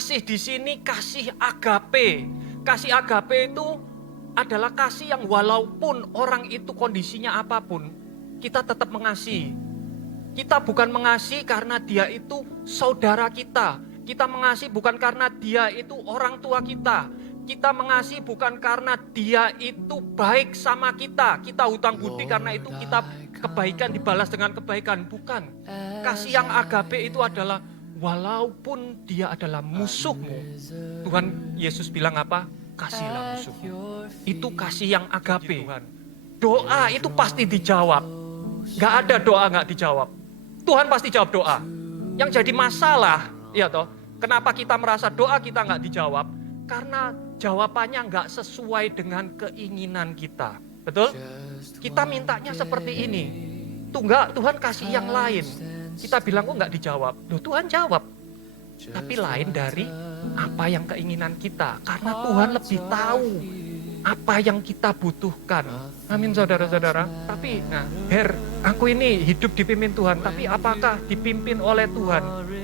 Kasih di sini kasih agape. Kasih agape itu adalah kasih yang walaupun orang itu kondisinya apapun, kita tetap mengasihi. Kita bukan mengasihi karena dia itu saudara kita. Kita mengasihi bukan karena dia itu orang tua kita. Kita mengasihi bukan karena dia itu baik sama kita. Kita hutang budi karena itu kita kebaikan dibalas dengan kebaikan. Bukan. Kasih yang agape itu adalah walaupun dia adalah musuhmu. Tuhan Yesus bilang apa? Kasihlah musuhmu. Itu kasih yang agape. Doa itu pasti dijawab. Gak ada doa gak dijawab. Tuhan pasti jawab doa. Yang jadi masalah, ya toh, kenapa kita merasa doa kita gak dijawab? Karena jawabannya gak sesuai dengan keinginan kita. Betul? Kita mintanya seperti ini. Tuhan kasih yang lain. Kita bilang kok gak dijawab. Loh, Tuhan jawab. Tapi lain dari apa yang keinginan kita. Karena Tuhan lebih tahu apa yang kita butuhkan. Amin saudara-saudara. Tapi aku ini hidup dipimpin Tuhan. Tapi apakah dipimpin oleh Tuhan?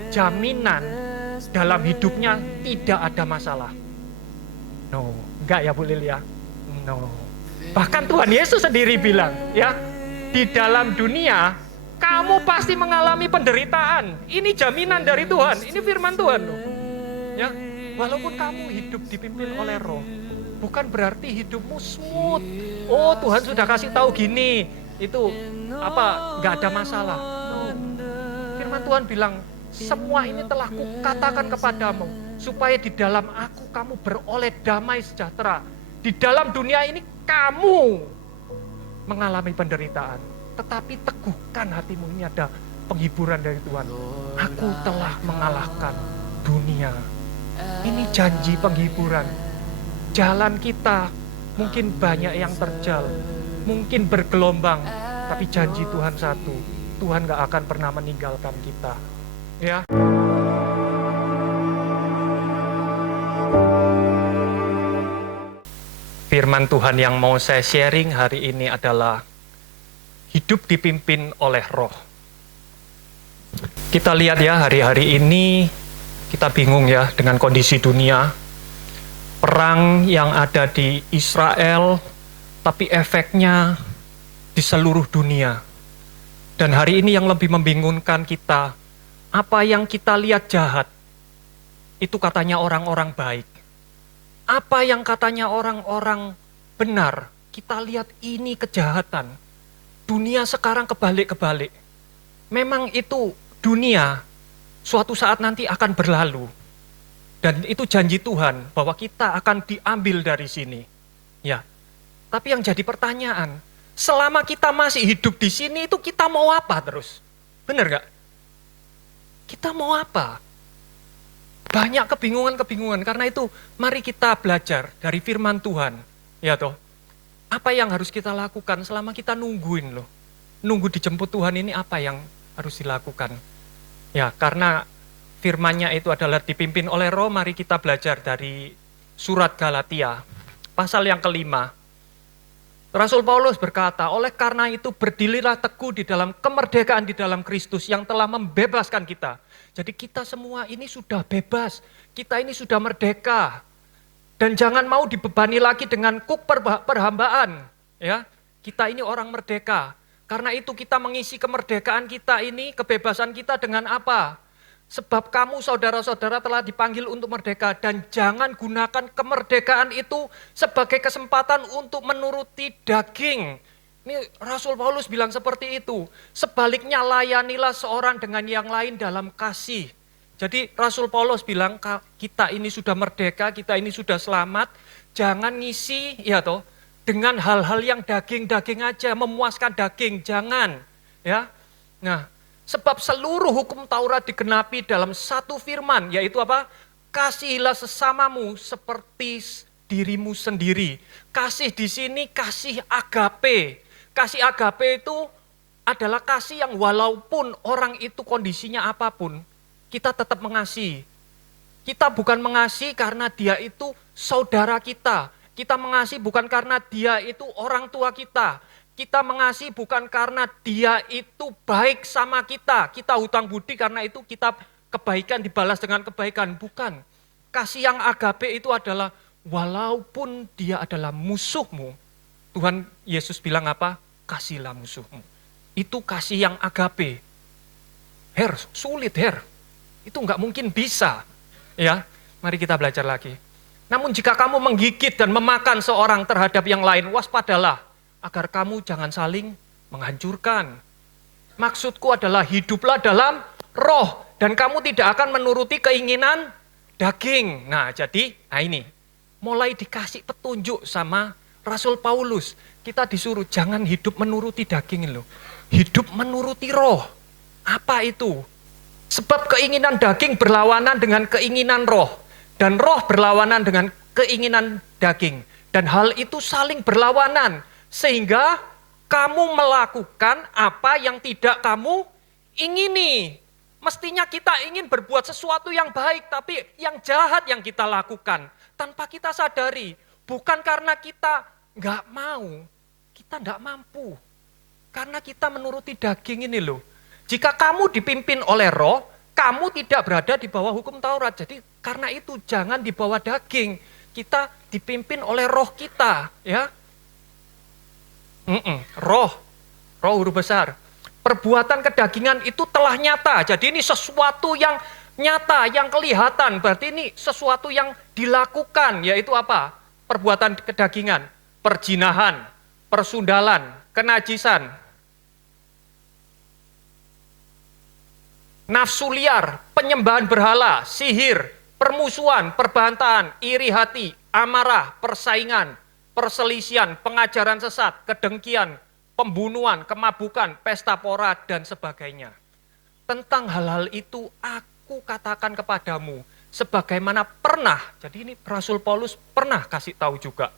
Jaminan dalam hidupnya tidak ada masalah. No, enggak ya Bu Lilia? No. Bahkan Tuhan Yesus sendiri bilang, ya, di dalam dunia kamu pasti mengalami penderitaan. Ini jaminan dari Tuhan. Ini firman Tuhan loh. Ya, walaupun kamu hidup dipimpin oleh Roh, bukan berarti hidupmu smooth. Oh, Tuhan sudah kasih tahu gini, itu nggak ada masalah. No. Firman Tuhan bilang, semua ini telah kukatakan kepadamu, supaya di dalam aku kamu beroleh damai sejahtera. Di dalam dunia ini kamu mengalami penderitaan, tetapi teguhkan hatimu. Ini ada penghiburan dari Tuhan. Aku telah mengalahkan dunia. Ini janji penghiburan. Jalan kita mungkin banyak yang terjal, mungkin bergelombang, tapi janji Tuhan satu, Tuhan gak akan pernah meninggalkan kita. Ya. Firman Tuhan yang mau saya sharing hari ini adalah hidup dipimpin oleh Roh. Kita lihat ya, hari-hari ini kita bingung ya dengan kondisi dunia. Perang yang ada di Israel, tapi efeknya di seluruh dunia. Dan hari ini yang lebih membingungkan kita, apa yang kita lihat jahat, itu katanya orang-orang baik. Apa yang katanya orang-orang benar, kita lihat ini kejahatan. Dunia sekarang kebalik-kebalik. Memang itu dunia suatu saat nanti akan berlalu. Dan itu janji Tuhan bahwa kita akan diambil dari sini. Ya. Tapi yang jadi pertanyaan, selama kita masih hidup di sini itu kita mau apa terus? Benar gak? Kita mau apa? Banyak kebingungan-kebingungan. Karena itu mari kita belajar dari firman Tuhan. Ya toh. Apa yang harus kita lakukan selama kita nungguin loh. Nunggu dijemput Tuhan ini apa yang harus dilakukan? Ya, karena firman-Nya itu adalah dipimpin oleh Roh, mari kita belajar dari surat Galatia, pasal yang kelima. Rasul Paulus berkata, oleh karena itu berdirilah teguh di dalam kemerdekaan di dalam Kristus yang telah membebaskan kita. Jadi kita semua ini sudah bebas, kita ini sudah merdeka. Dan jangan mau dibebani lagi dengan kuk perhambaan. Ya, kita ini orang merdeka. Karena itu kita mengisi kemerdekaan kita ini, kebebasan kita dengan apa? Sebab kamu saudara-saudara telah dipanggil untuk merdeka dan jangan gunakan kemerdekaan itu sebagai kesempatan untuk menuruti daging. Ini Rasul Paulus bilang seperti itu. Sebaliknya layanilah seorang dengan yang lain dalam kasih. Jadi Rasul Paulus bilang kita ini sudah merdeka, kita ini sudah selamat. Jangan ngisi ya toh dengan hal-hal yang daging-daging aja, memuaskan daging, jangan. Ya. Nah, sebab seluruh hukum Taurat digenapi dalam satu firman, yaitu apa? Kasihilah sesamamu seperti dirimu sendiri. Kasih di sini kasih agape. Kasih agape itu adalah kasih yang walaupun orang itu kondisinya apapun, kita tetap mengasihi. Kita bukan mengasihi karena dia itu saudara kita. Kita mengasihi bukan karena dia itu orang tua kita. Kita mengasihi bukan karena dia itu baik sama kita. Kita hutang budi karena itu kita kebaikan dibalas dengan kebaikan. Bukan. Kasih yang agape itu adalah walaupun dia adalah musuhmu, Tuhan Yesus bilang apa? Kasihlah musuhmu. Itu kasih yang agape. Sulit. Itu nggak mungkin bisa. Ya, mari kita belajar lagi. Namun jika kamu menggigit dan memakan seorang terhadap yang lain, waspadalah agar kamu jangan saling menghancurkan. Maksudku adalah hiduplah dalam roh dan kamu tidak akan menuruti keinginan daging. Nah, jadi ini mulai dikasih petunjuk sama Rasul Paulus. Kita disuruh jangan hidup menuruti daging loh. Hidup menuruti roh. Apa itu? Sebab keinginan daging berlawanan dengan keinginan roh. Dan roh berlawanan dengan keinginan daging. Dan hal itu saling berlawanan. Sehingga kamu melakukan apa yang tidak kamu ingini. Mestinya kita ingin berbuat sesuatu yang baik, tapi yang jahat yang kita lakukan. Tanpa kita sadari. Bukan karena kita nggak mau. Kita nggak mampu. Karena kita menuruti daging ini loh. Jika kamu dipimpin oleh roh, kamu tidak berada di bawah hukum Taurat. Jadi karena itu jangan di bawah daging. Kita dipimpin oleh roh kita, ya. Roh huruf besar. Perbuatan kedagingan itu telah nyata. Jadi ini sesuatu yang nyata, yang kelihatan. Berarti ini sesuatu yang dilakukan, yaitu apa? Perbuatan kedagingan, perzinahan, persundalan, kenajisan, nafsu liar, penyembahan berhala, sihir, permusuhan, perbantahan, iri hati, amarah, persaingan, perselisihan, pengajaran sesat, kedengkian, pembunuhan, kemabukan, pesta pora, dan sebagainya. Tentang hal-hal itu aku katakan kepadamu, sebagaimana pernah, jadi ini Rasul Paulus pernah kasih tahu juga.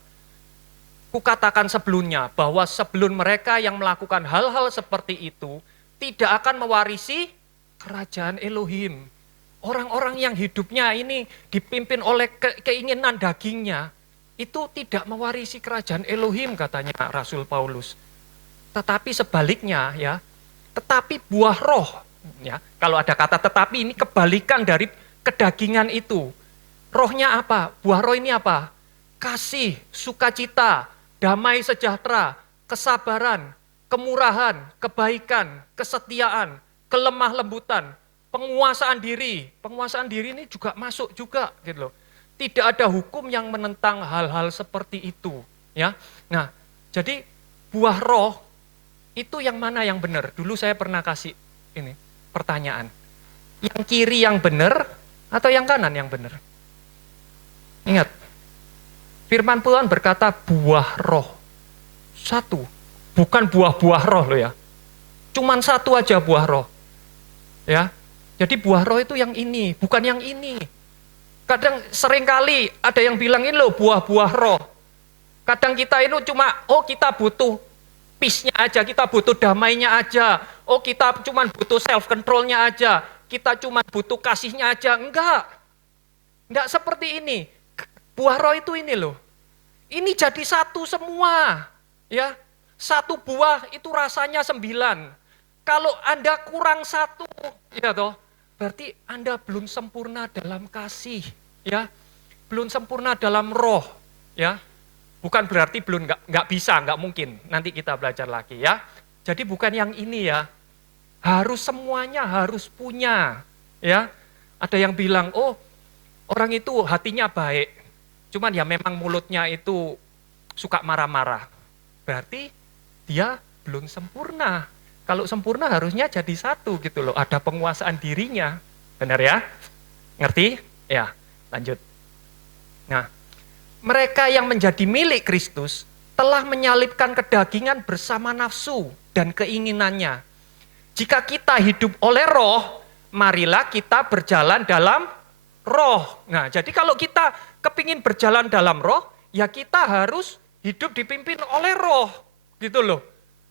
Kukatakan sebelumnya, bahwa sebelum mereka yang melakukan hal-hal seperti itu, tidak akan mewarisi kerajaan Elohim. Orang-orang yang hidupnya ini dipimpin oleh keinginan dagingnya, itu tidak mewarisi kerajaan Elohim katanya Rasul Paulus. Tetapi sebaliknya ya, tetapi buah roh. Ya, kalau ada kata tetapi ini kebalikan dari kedagingan itu. Rohnya apa? Buah roh ini apa? Kasih, sukacita, damai sejahtera, kesabaran, kemurahan, kebaikan, kesetiaan, kelemah lembutan, penguasaan diri. Penguasaan diri ini juga masuk juga gitu loh. Tidak ada hukum yang menentang hal-hal seperti itu, ya. Nah, jadi buah roh itu yang mana yang benar? Dulu saya pernah kasih ini pertanyaan. Yang kiri yang benar atau yang kanan yang benar? Ingat, firman Tuhan berkata buah roh. Satu, bukan buah-buah roh loh ya. Cuman satu aja buah roh. Ya. Jadi buah roh itu yang ini, bukan yang ini. Kadang seringkali ada yang bilang ini loh buah-buah roh. Kadang kita itu cuma, kita butuh peace-nya aja, kita butuh damainya aja. Kita cuma butuh self-control-nya aja. Kita cuma butuh kasihnya aja. Enggak seperti ini. Buah roh itu ini loh. Ini jadi satu semua. Ya, satu buah itu rasanya 9. Kalau Anda kurang satu, ya toh, berarti Anda belum sempurna dalam kasih, ya, belum sempurna dalam roh, ya. Bukan berarti belum nggak bisa, nggak mungkin. Nanti kita belajar lagi, ya. Jadi bukan yang ini ya, harus semuanya harus punya, ya. Ada yang bilang, orang itu hatinya baik, cuman ya memang mulutnya itu suka marah-marah. Berarti dia belum sempurna. Kalau sempurna harusnya jadi satu gitu loh, ada penguasaan dirinya. Benar ya? Ngerti? Ya, lanjut. Nah, mereka yang menjadi milik Kristus telah menyalibkan kedagingan bersama nafsu dan keinginannya. Jika kita hidup oleh roh, marilah kita berjalan dalam roh. Nah, jadi kalau kita kepingin berjalan dalam roh, ya kita harus hidup dipimpin oleh roh. Gitu loh.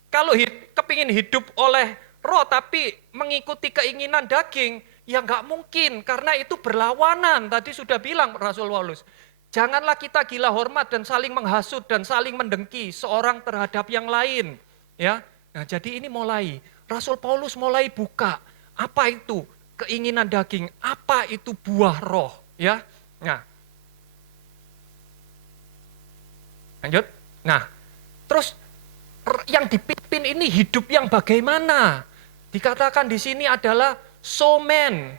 Kalau kepingin hidup oleh roh tapi mengikuti keinginan daging, ya nggak mungkin karena itu berlawanan. Tadi sudah bilang Rasul Paulus, janganlah kita gila hormat dan saling menghasut dan saling mendengki seorang terhadap yang lain. Ya, nah jadi ini mulai Rasul Paulus mulai buka apa itu keinginan daging, apa itu buah roh. Ya, Nah, lanjut. Nah, terus yang dipimpin ini hidup yang bagaimana? Dikatakan di sini adalah somen.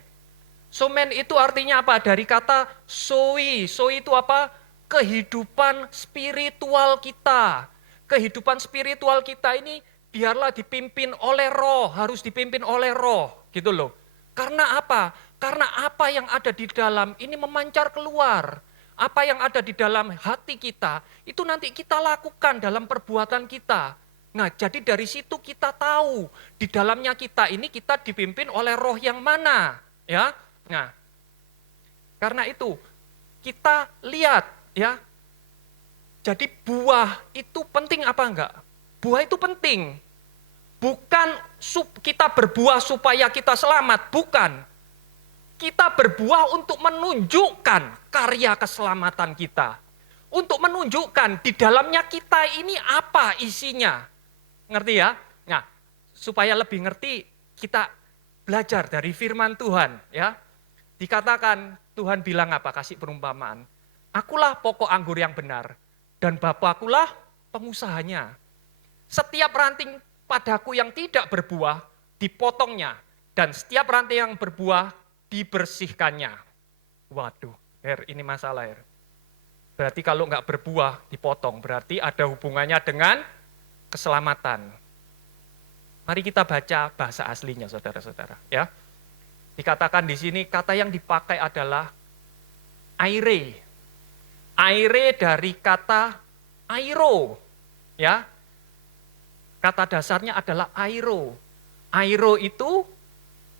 Somen itu artinya apa? Dari kata soi. Soi itu apa? Kehidupan spiritual kita. Kehidupan spiritual kita ini biarlah dipimpin oleh roh. Harus dipimpin oleh roh. Gitu loh. Karena apa? Karena apa yang ada di dalam ini memancar keluar. Apa yang ada di dalam hati kita, itu nanti kita lakukan dalam perbuatan kita. Nah, jadi dari situ kita tahu, di dalamnya kita ini kita dipimpin oleh roh yang mana. Ya, nah, karena itu kita lihat ya. Jadi buah itu penting apa enggak? Buah itu penting. Bukan kita berbuah supaya kita selamat, bukan. Kita berbuah untuk menunjukkan karya keselamatan kita. Untuk menunjukkan di dalamnya kita ini apa isinya. Ngerti ya? Nah, supaya lebih ngerti kita belajar dari firman Tuhan ya. Dikatakan Tuhan bilang apa? Kasih perumpamaan. Akulah pokok anggur yang benar dan Bapakulah pengusahanya. Setiap ranting padaku yang tidak berbuah dipotongnya dan setiap ranting yang berbuah dibersihkannya. Waduh, ini masalah. Berarti kalau nggak berbuah dipotong, berarti ada hubungannya dengan keselamatan. Mari kita baca bahasa aslinya, saudara-saudara. Ya, dikatakan di sini kata yang dipakai adalah aire. Aire dari kata airo. Ya, kata dasarnya adalah airo. Airo itu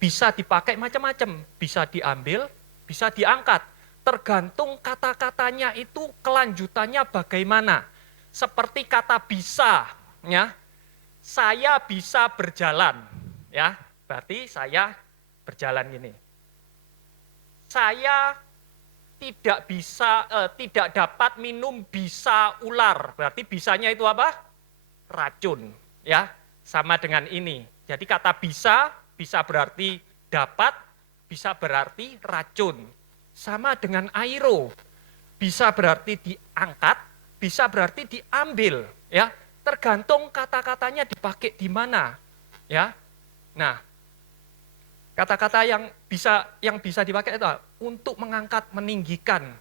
bisa dipakai macam-macam, bisa diambil, bisa diangkat. Tergantung kata-katanya itu kelanjutannya bagaimana. Seperti kata bisa, ya. Saya bisa berjalan, ya. Berarti saya berjalan gini. Saya tidak bisa, tidak dapat minum bisa ular. Berarti bisanya itu apa? Racun, ya. Sama dengan ini. Jadi kata bisa berarti dapat, bisa berarti racun. Sama dengan airo, bisa berarti diangkat, bisa berarti diambil, ya. Tergantung kata-katanya dipakai di mana, ya. Nah, kata-kata yang bisa dipakai itu untuk mengangkat, meninggikan.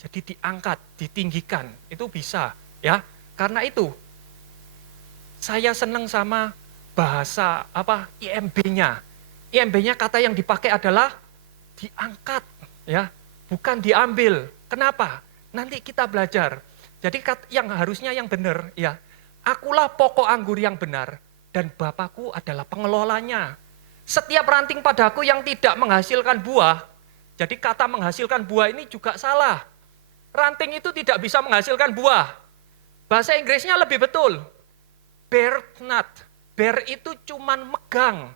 Jadi diangkat, ditinggikan, itu bisa, ya. Karena itu saya senang sama bahasa IMB-nya. IMB-nya kata yang dipakai adalah diangkat, ya, bukan diambil. Kenapa? Nanti kita belajar. Jadi yang harusnya yang benar, ya. Akulah pokok anggur yang benar dan Bapakku adalah pengelolanya. Setiap ranting padaku yang tidak menghasilkan buah, jadi kata menghasilkan buah ini juga salah. Ranting itu tidak bisa menghasilkan buah. Bahasa Inggrisnya lebih betul. Bear nut. Bear itu cuman megang,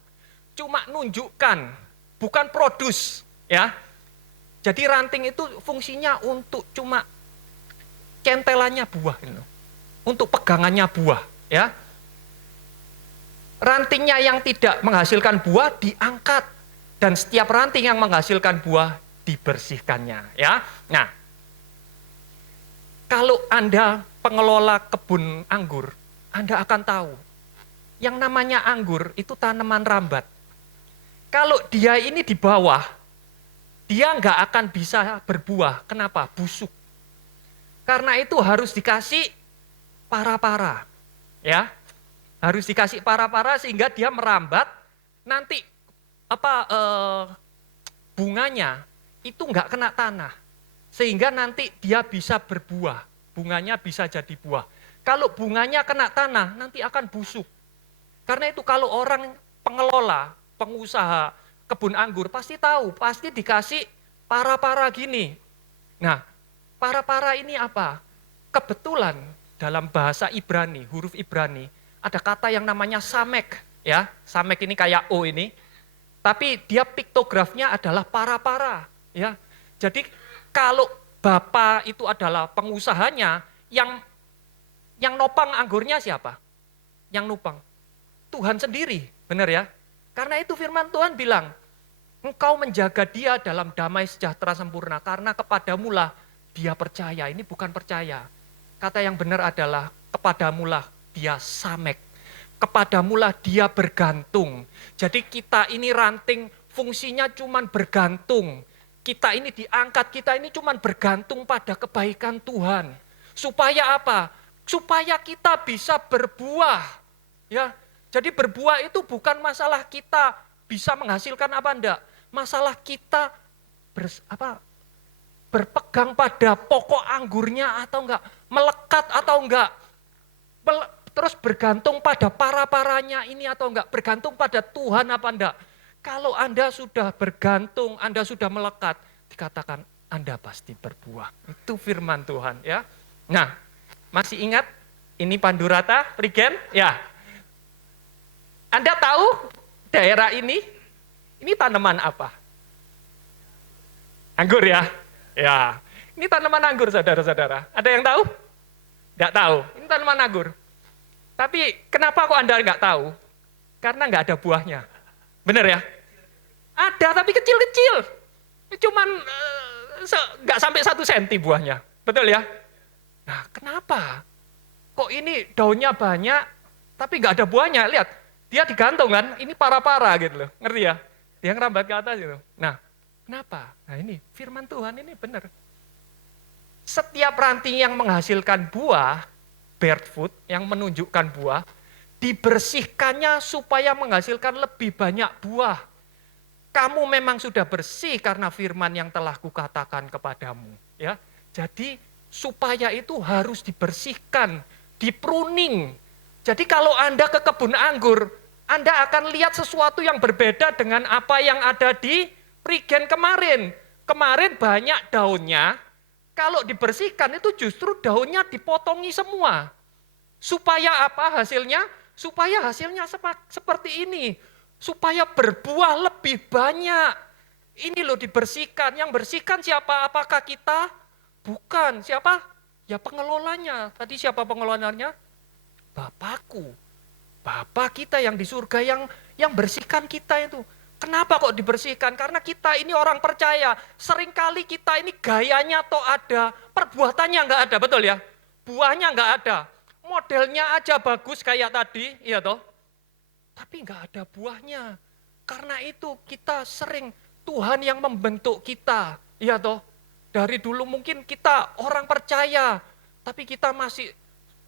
cuma nunjukkan, bukan produce, ya. Jadi ranting itu fungsinya untuk cuma centelannya buah, untuk pegangannya buah, ya. Rantingnya yang tidak menghasilkan buah diangkat dan setiap ranting yang menghasilkan buah dibersihkannya, ya. Nah, kalau Anda pengelola kebun anggur, Anda akan tahu yang namanya anggur itu tanaman rambat. Kalau dia ini di bawah, dia nggak akan bisa berbuah. Kenapa? Busuk. Karena itu harus dikasih para-para, ya, harus dikasih para-para sehingga dia merambat. Nanti bunganya itu nggak kena tanah, sehingga nanti dia bisa berbuah. Bunganya bisa jadi buah. Kalau bunganya kena tanah, nanti akan busuk. Karena itu kalau orang pengelola, pengusaha kebun anggur pasti tahu, pasti dikasih para-para gini. Nah, para-para ini apa? Kebetulan dalam bahasa Ibrani, huruf Ibrani, ada kata yang namanya samek, ya. Samek ini kayak O ini. Tapi dia piktografnya adalah para-para, ya. Jadi kalau Bapak itu adalah pengusahanya, yang nopang anggurnya siapa? Yang nopang Tuhan sendiri, benar ya? Karena itu firman Tuhan bilang, Engkau menjaga dia dalam damai sejahtera sempurna, karena kepadamulah dia percaya. Ini bukan percaya. Kata yang benar adalah kepadamulah dia samek. Kepadamulah dia bergantung. Jadi kita ini ranting, fungsinya cuman bergantung. Kita ini diangkat, kita ini cuman bergantung pada kebaikan Tuhan. Supaya apa? Supaya kita bisa berbuah. Ya, jadi berbuah itu bukan masalah kita bisa menghasilkan apa enggak. Masalah kita berpegang pada pokok anggurnya atau enggak, melekat atau enggak, terus bergantung pada para-paranya ini atau enggak, bergantung pada Tuhan apa enggak. Kalau Anda sudah bergantung, Anda sudah melekat, dikatakan Anda pasti berbuah. Itu firman Tuhan ya. Nah, masih ingat ini Pandurata, Prigen? Ya. Anda tahu daerah ini tanaman apa? Anggur ya? Ya. Ini tanaman anggur saudara-saudara. Ada yang tahu? Nggak tahu. Ini tanaman anggur. Tapi kenapa kok Anda nggak tahu? Karena nggak ada buahnya. Benar ya? Ada tapi kecil-kecil. Cuman nggak sampai 1 senti buahnya. Betul ya? Nah kenapa? Kok ini daunnya banyak tapi nggak ada buahnya? Lihat, dia digantung kan? Ini para-para gitu loh. Ngerti ya? Dia ngerambat ke atas gitu. Nah, kenapa? Nah ini firman Tuhan ini benar. Setiap ranting yang menghasilkan buah, barefoot yang menunjukkan buah, dibersihkannya supaya menghasilkan lebih banyak buah. Kamu memang sudah bersih karena firman yang telah kukatakan kepadamu. Ya, jadi supaya itu harus dibersihkan, dipruning. Jadi kalau Anda ke kebun anggur, Anda akan lihat sesuatu yang berbeda dengan apa yang ada di Prigen kemarin. Kemarin banyak daunnya, kalau dibersihkan itu justru daunnya dipotongi semua. Supaya apa hasilnya? Supaya hasilnya seperti ini. Supaya berbuah lebih banyak. Ini loh dibersihkan. Yang bersihkan siapa? Apakah kita? Bukan. Siapa? Ya pengelolanya. Tadi siapa pengelolanya? Bapakku. Bapak kita yang di surga yang bersihkan kita itu. Kenapa kok dibersihkan? Karena kita ini orang percaya. Seringkali kita ini gayanya toh ada, perbuatannya enggak ada, betul ya? Buahnya enggak ada. Modelnya aja bagus kayak tadi, iya toh? Tapi enggak ada buahnya. Karena itu kita sering Tuhan yang membentuk kita, iya toh? Dari dulu mungkin kita orang percaya, tapi kita masih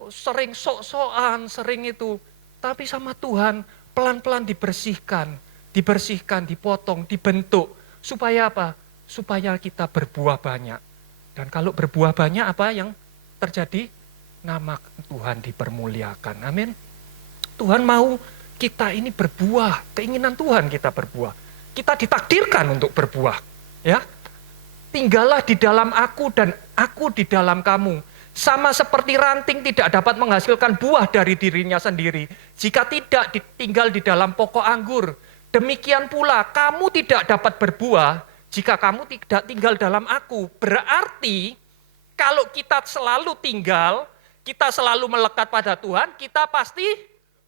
sering sok-sokan, sering itu. Tapi sama Tuhan pelan-pelan dibersihkan, dipotong, dibentuk. Supaya apa? Supaya kita berbuah banyak. Dan kalau berbuah banyak apa yang terjadi? Nama Tuhan dipermuliakan. Amin. Tuhan mau kita ini berbuah, keinginan Tuhan kita berbuah. Kita ditakdirkan untuk berbuah. Ya, tinggallah di dalam aku dan aku di dalam kamu. Sama seperti ranting tidak dapat menghasilkan buah dari dirinya sendiri jika tidak tinggal di dalam pokok anggur. Demikian pula kamu tidak dapat berbuah jika kamu tidak tinggal dalam aku. Berarti kalau kita selalu tinggal, kita selalu melekat pada Tuhan, kita pasti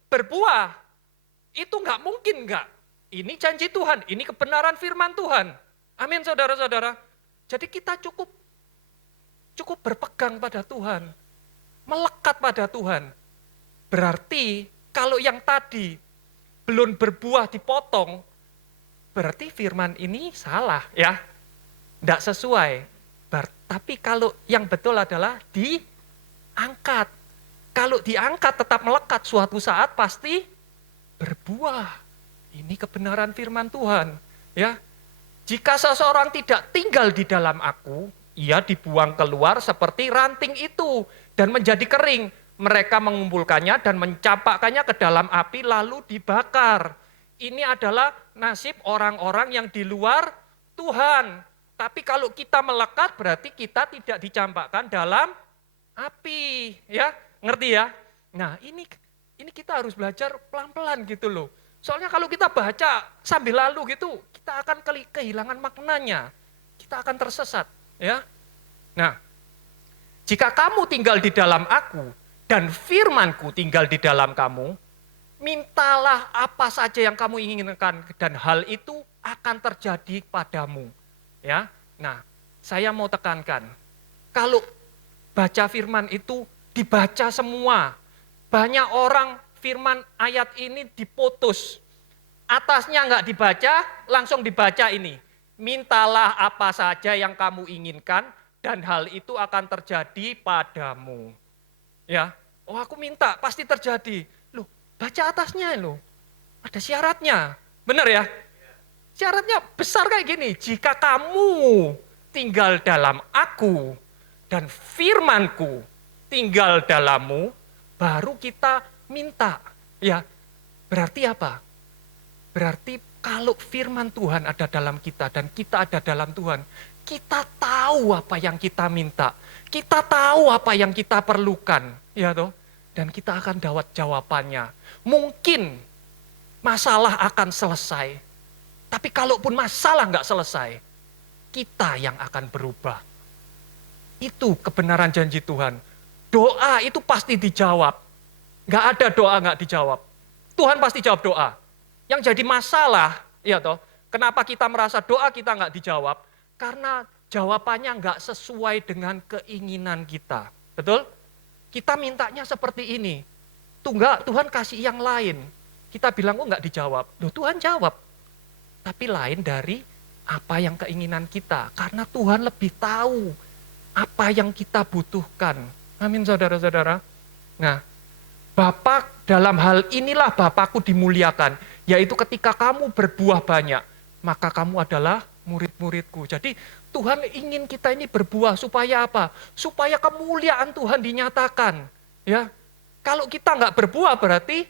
berbuah. Itu nggak mungkin nggak. Ini janji Tuhan, ini kebenaran firman Tuhan. Amin saudara-saudara. Jadi kita cukup berpegang pada Tuhan, melekat pada Tuhan. Berarti kalau yang tadi belum berbuah dipotong, berarti firman ini salah ya, tidak sesuai. Tapi kalau yang betul adalah diangkat. Kalau diangkat tetap melekat, suatu saat pasti berbuah. Ini kebenaran firman Tuhan. Ya, jika seseorang tidak tinggal di dalam aku, ia dibuang keluar seperti ranting itu dan menjadi kering. Mereka mengumpulkannya dan mencapakkannya ke dalam api lalu dibakar. Ini adalah nasib orang-orang yang di luar Tuhan. Tapi kalau kita melekat berarti kita tidak dicampakkan dalam api. Ya, ngerti ya? Nah ini kita harus belajar pelan-pelan gitu loh. Soalnya kalau kita baca sambil lalu gitu, kita akan kehilangan maknanya. Kita akan tersesat. Ya, nah, jika kamu tinggal di dalam aku dan firmanku tinggal di dalam kamu, mintalah apa saja yang kamu inginkan dan hal itu akan terjadi padamu. Ya. Nah, saya mau tekankan, kalau baca firman itu dibaca semua. Banyak orang firman ayat ini diputus. Atasnya enggak dibaca, langsung dibaca ini. Mintalah apa saja yang kamu inginkan dan hal itu akan terjadi padamu. Ya. Oh, aku minta, pasti terjadi. Loh, baca atasnya loh. Ada syaratnya. Benar ya? Syaratnya besar kayak gini. Jika kamu tinggal dalam aku dan firmanku tinggal dalammu, baru kita minta. Ya, berarti apa? Berarti kalau firman Tuhan ada dalam kita dan kita ada dalam Tuhan, kita tahu apa yang kita minta. Kita tahu apa yang kita perlukan, ya toh? Dan kita akan dapat jawabannya. Mungkin masalah akan selesai. Tapi kalaupun masalah nggak selesai, kita yang akan berubah. Itu kebenaran janji Tuhan. Doa itu pasti dijawab. Nggak ada doa nggak dijawab. Tuhan pasti jawab doa. Yang jadi masalah, ya toh, kenapa kita merasa doa kita nggak dijawab? Karena jawabannya nggak sesuai dengan keinginan kita. Betul? Kita mintanya seperti ini. Tuhan kasih yang lain. Kita bilang, oh nggak dijawab. Loh, Tuhan jawab. Tapi lain dari apa yang keinginan kita. Karena Tuhan lebih tahu apa yang kita butuhkan. Amin saudara-saudara. Nah, Bapa dalam hal inilah Bapakku dimuliakan. Yaitu ketika kamu berbuah banyak, maka kamu adalah murid-muridku. Jadi Tuhan ingin kita ini berbuah supaya apa? Supaya kemuliaan Tuhan dinyatakan. Ya, kalau kita nggak berbuah berarti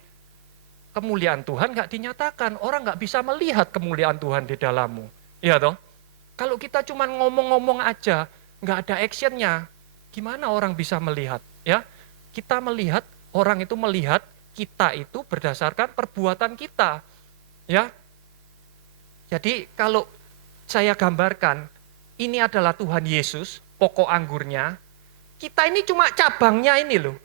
kemuliaan Tuhan nggak dinyatakan. Orang nggak bisa melihat kemuliaan Tuhan di dalammu. Iya toh? Kalau kita cuma ngomong-ngomong aja, nggak ada actionnya, gimana orang bisa melihat? Ya, kita melihat, orang itu melihat kita itu berdasarkan perbuatan kita. Ya, jadi kalau saya gambarkan, ini adalah Tuhan Yesus, pokok anggurnya. Kita ini cuma cabangnya ini loh.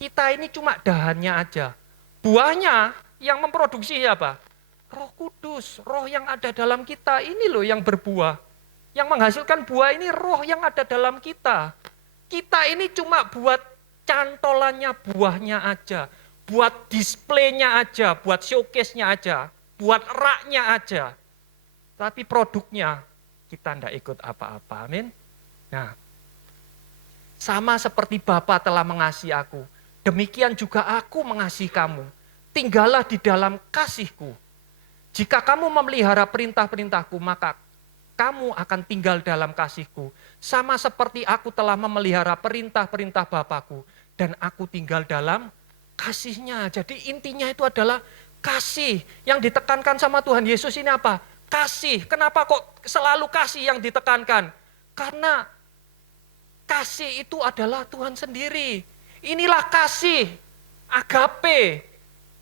Kita ini cuma dahannya aja. Buahnya yang memproduksi apa? Roh Kudus, roh yang ada dalam kita. Ini loh yang berbuah. Yang menghasilkan buah ini roh yang ada dalam kita. Kita ini cuma buat cantolannya buahnya aja. Buat displaynya aja, buat showcase-nya aja. Buat raknya aja. Tapi produknya kita tidak ikut apa-apa, amin. Nah, sama seperti Bapa telah mengasihi aku, demikian juga aku mengasihi kamu. Tinggallah di dalam kasihku. Jika kamu memelihara perintah-perintahku, maka kamu akan tinggal dalam kasihku. Sama seperti aku telah memelihara perintah-perintah Bapakku, dan aku tinggal dalam kasihnya. Jadi intinya itu adalah kasih. Yang ditekankan sama Tuhan Yesus ini apa? Kasih. Kenapa kok selalu kasih yang ditekankan? Karena kasih itu adalah Tuhan sendiri. Inilah kasih, agape.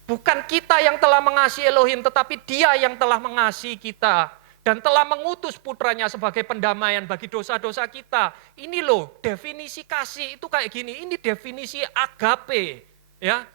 Bukan kita yang telah mengasihi Elohim, tetapi Dia yang telah mengasihi kita. Dan telah mengutus putranya sebagai pendamaian bagi dosa-dosa kita. Ini loh, definisi kasih itu kayak gini. Ini definisi agape. Ya,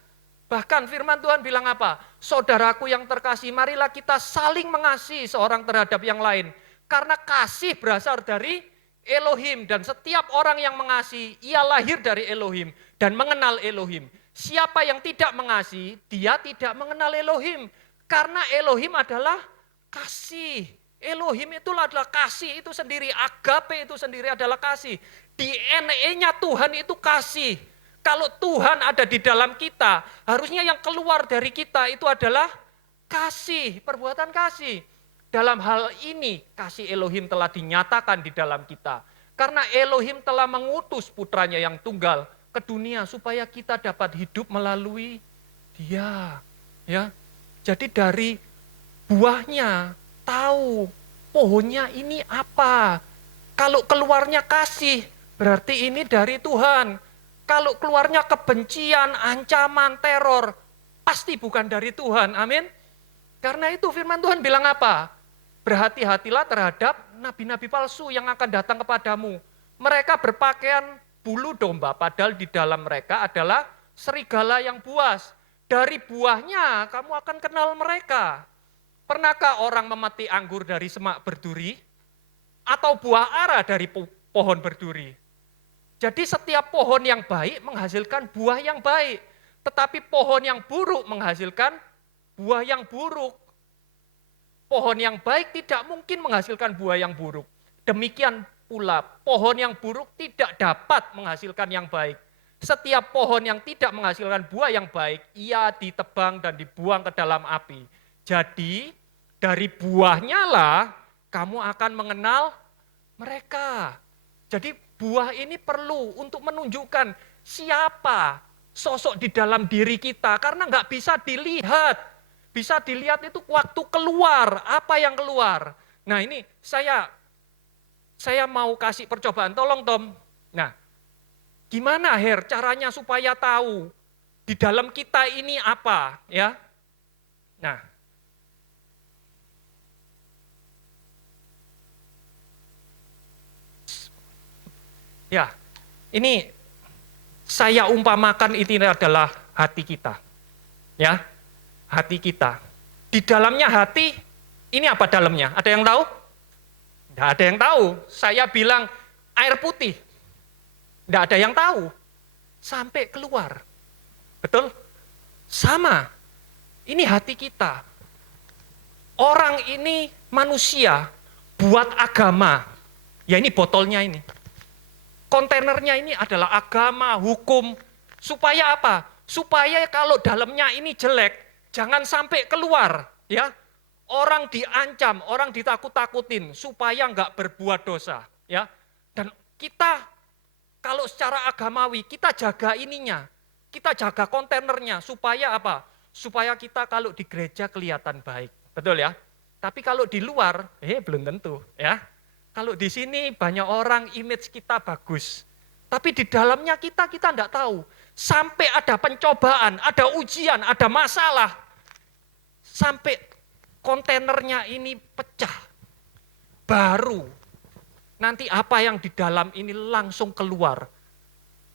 bahkan firman Tuhan bilang apa? Saudaraku yang terkasih, marilah kita saling mengasihi seorang terhadap yang lain. Karena kasih berasal dari Elohim. Dan setiap orang yang mengasihi, ia lahir dari Elohim dan mengenal Elohim. Siapa yang tidak mengasihi, dia tidak mengenal Elohim. Karena Elohim adalah kasih. Elohim itulah adalah kasih itu sendiri. Agape itu sendiri adalah kasih. DNA-nya Tuhan itu kasih. Kalau Tuhan ada di dalam kita, harusnya yang keluar dari kita itu adalah kasih, perbuatan kasih. Dalam hal ini, kasih Elohim telah dinyatakan di dalam kita. Karena Elohim telah mengutus putranya yang tunggal ke dunia supaya kita dapat hidup melalui Dia. Ya, jadi dari buahnya tahu pohonnya ini apa. Kalau keluarnya kasih, berarti ini dari Tuhan. Kalau keluarnya kebencian, ancaman, teror, pasti bukan dari Tuhan, amin. Karena itu firman Tuhan bilang apa? Berhati-hatilah terhadap nabi-nabi palsu yang akan datang kepadamu. Mereka berpakaian bulu domba, padahal di dalam mereka adalah serigala yang buas. Dari buahnya kamu akan kenal mereka. Pernahkah orang memetik anggur dari semak berduri? Atau buah ara dari pohon berduri? Jadi setiap pohon yang baik menghasilkan buah yang baik. Tetapi pohon yang buruk menghasilkan buah yang buruk. Pohon yang baik tidak mungkin menghasilkan buah yang buruk. Demikian pula pohon yang buruk tidak dapat menghasilkan yang baik. Setiap pohon yang tidak menghasilkan buah yang baik, ia ditebang dan dibuang ke dalam api. Jadi dari buahnya lah kamu akan mengenal mereka. Jadi buah ini perlu untuk menunjukkan siapa sosok di dalam diri kita. Karena nggak bisa dilihat. Bisa dilihat itu waktu keluar, apa yang keluar. Nah ini saya mau kasih percobaan, tolong Tom. Nah, gimana Her caranya supaya tahu di dalam kita ini apa, ya? Nah, ya, ini saya umpamakan ini adalah hati kita, ya, hati kita. Di dalamnya hati, ini apa dalamnya? Ada yang tahu? Tidak ada yang tahu. Saya bilang air putih. Tidak ada yang tahu. Sampai keluar. Betul? Sama. Ini hati kita. Orang ini manusia buat agama. Ya ini botolnya ini. Kontainernya ini adalah agama, hukum. Supaya apa? Supaya kalau dalamnya ini jelek, jangan sampai keluar. Ya, orang diancam, orang ditakut-takutin supaya nggak berbuat dosa, ya. Dan kita kalau secara agamawi kita jaga ininya, kita jaga kontainernya supaya apa? Supaya kita kalau di gereja kelihatan baik, betul ya. Tapi kalau di luar, belum tentu, ya. Kalau di sini banyak orang image kita bagus, tapi di dalamnya kita enggak tahu. Sampai ada pencobaan, ada ujian, ada masalah, sampai kontainernya ini pecah, baru nanti apa yang di dalam ini langsung keluar.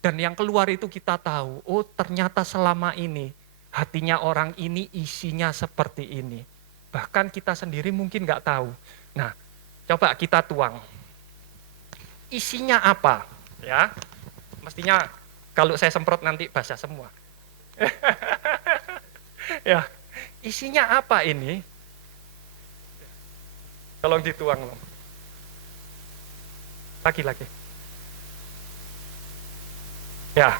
Dan yang keluar itu kita tahu, oh ternyata selama ini hatinya orang ini isinya seperti ini. Bahkan kita sendiri mungkin nggak tahu. Nah, coba kita tuang. Isinya apa? Ya, mestinya kalau saya semprot nanti basah semua. Ya, isinya apa ini? Tolong dituang. Lagi. Ya,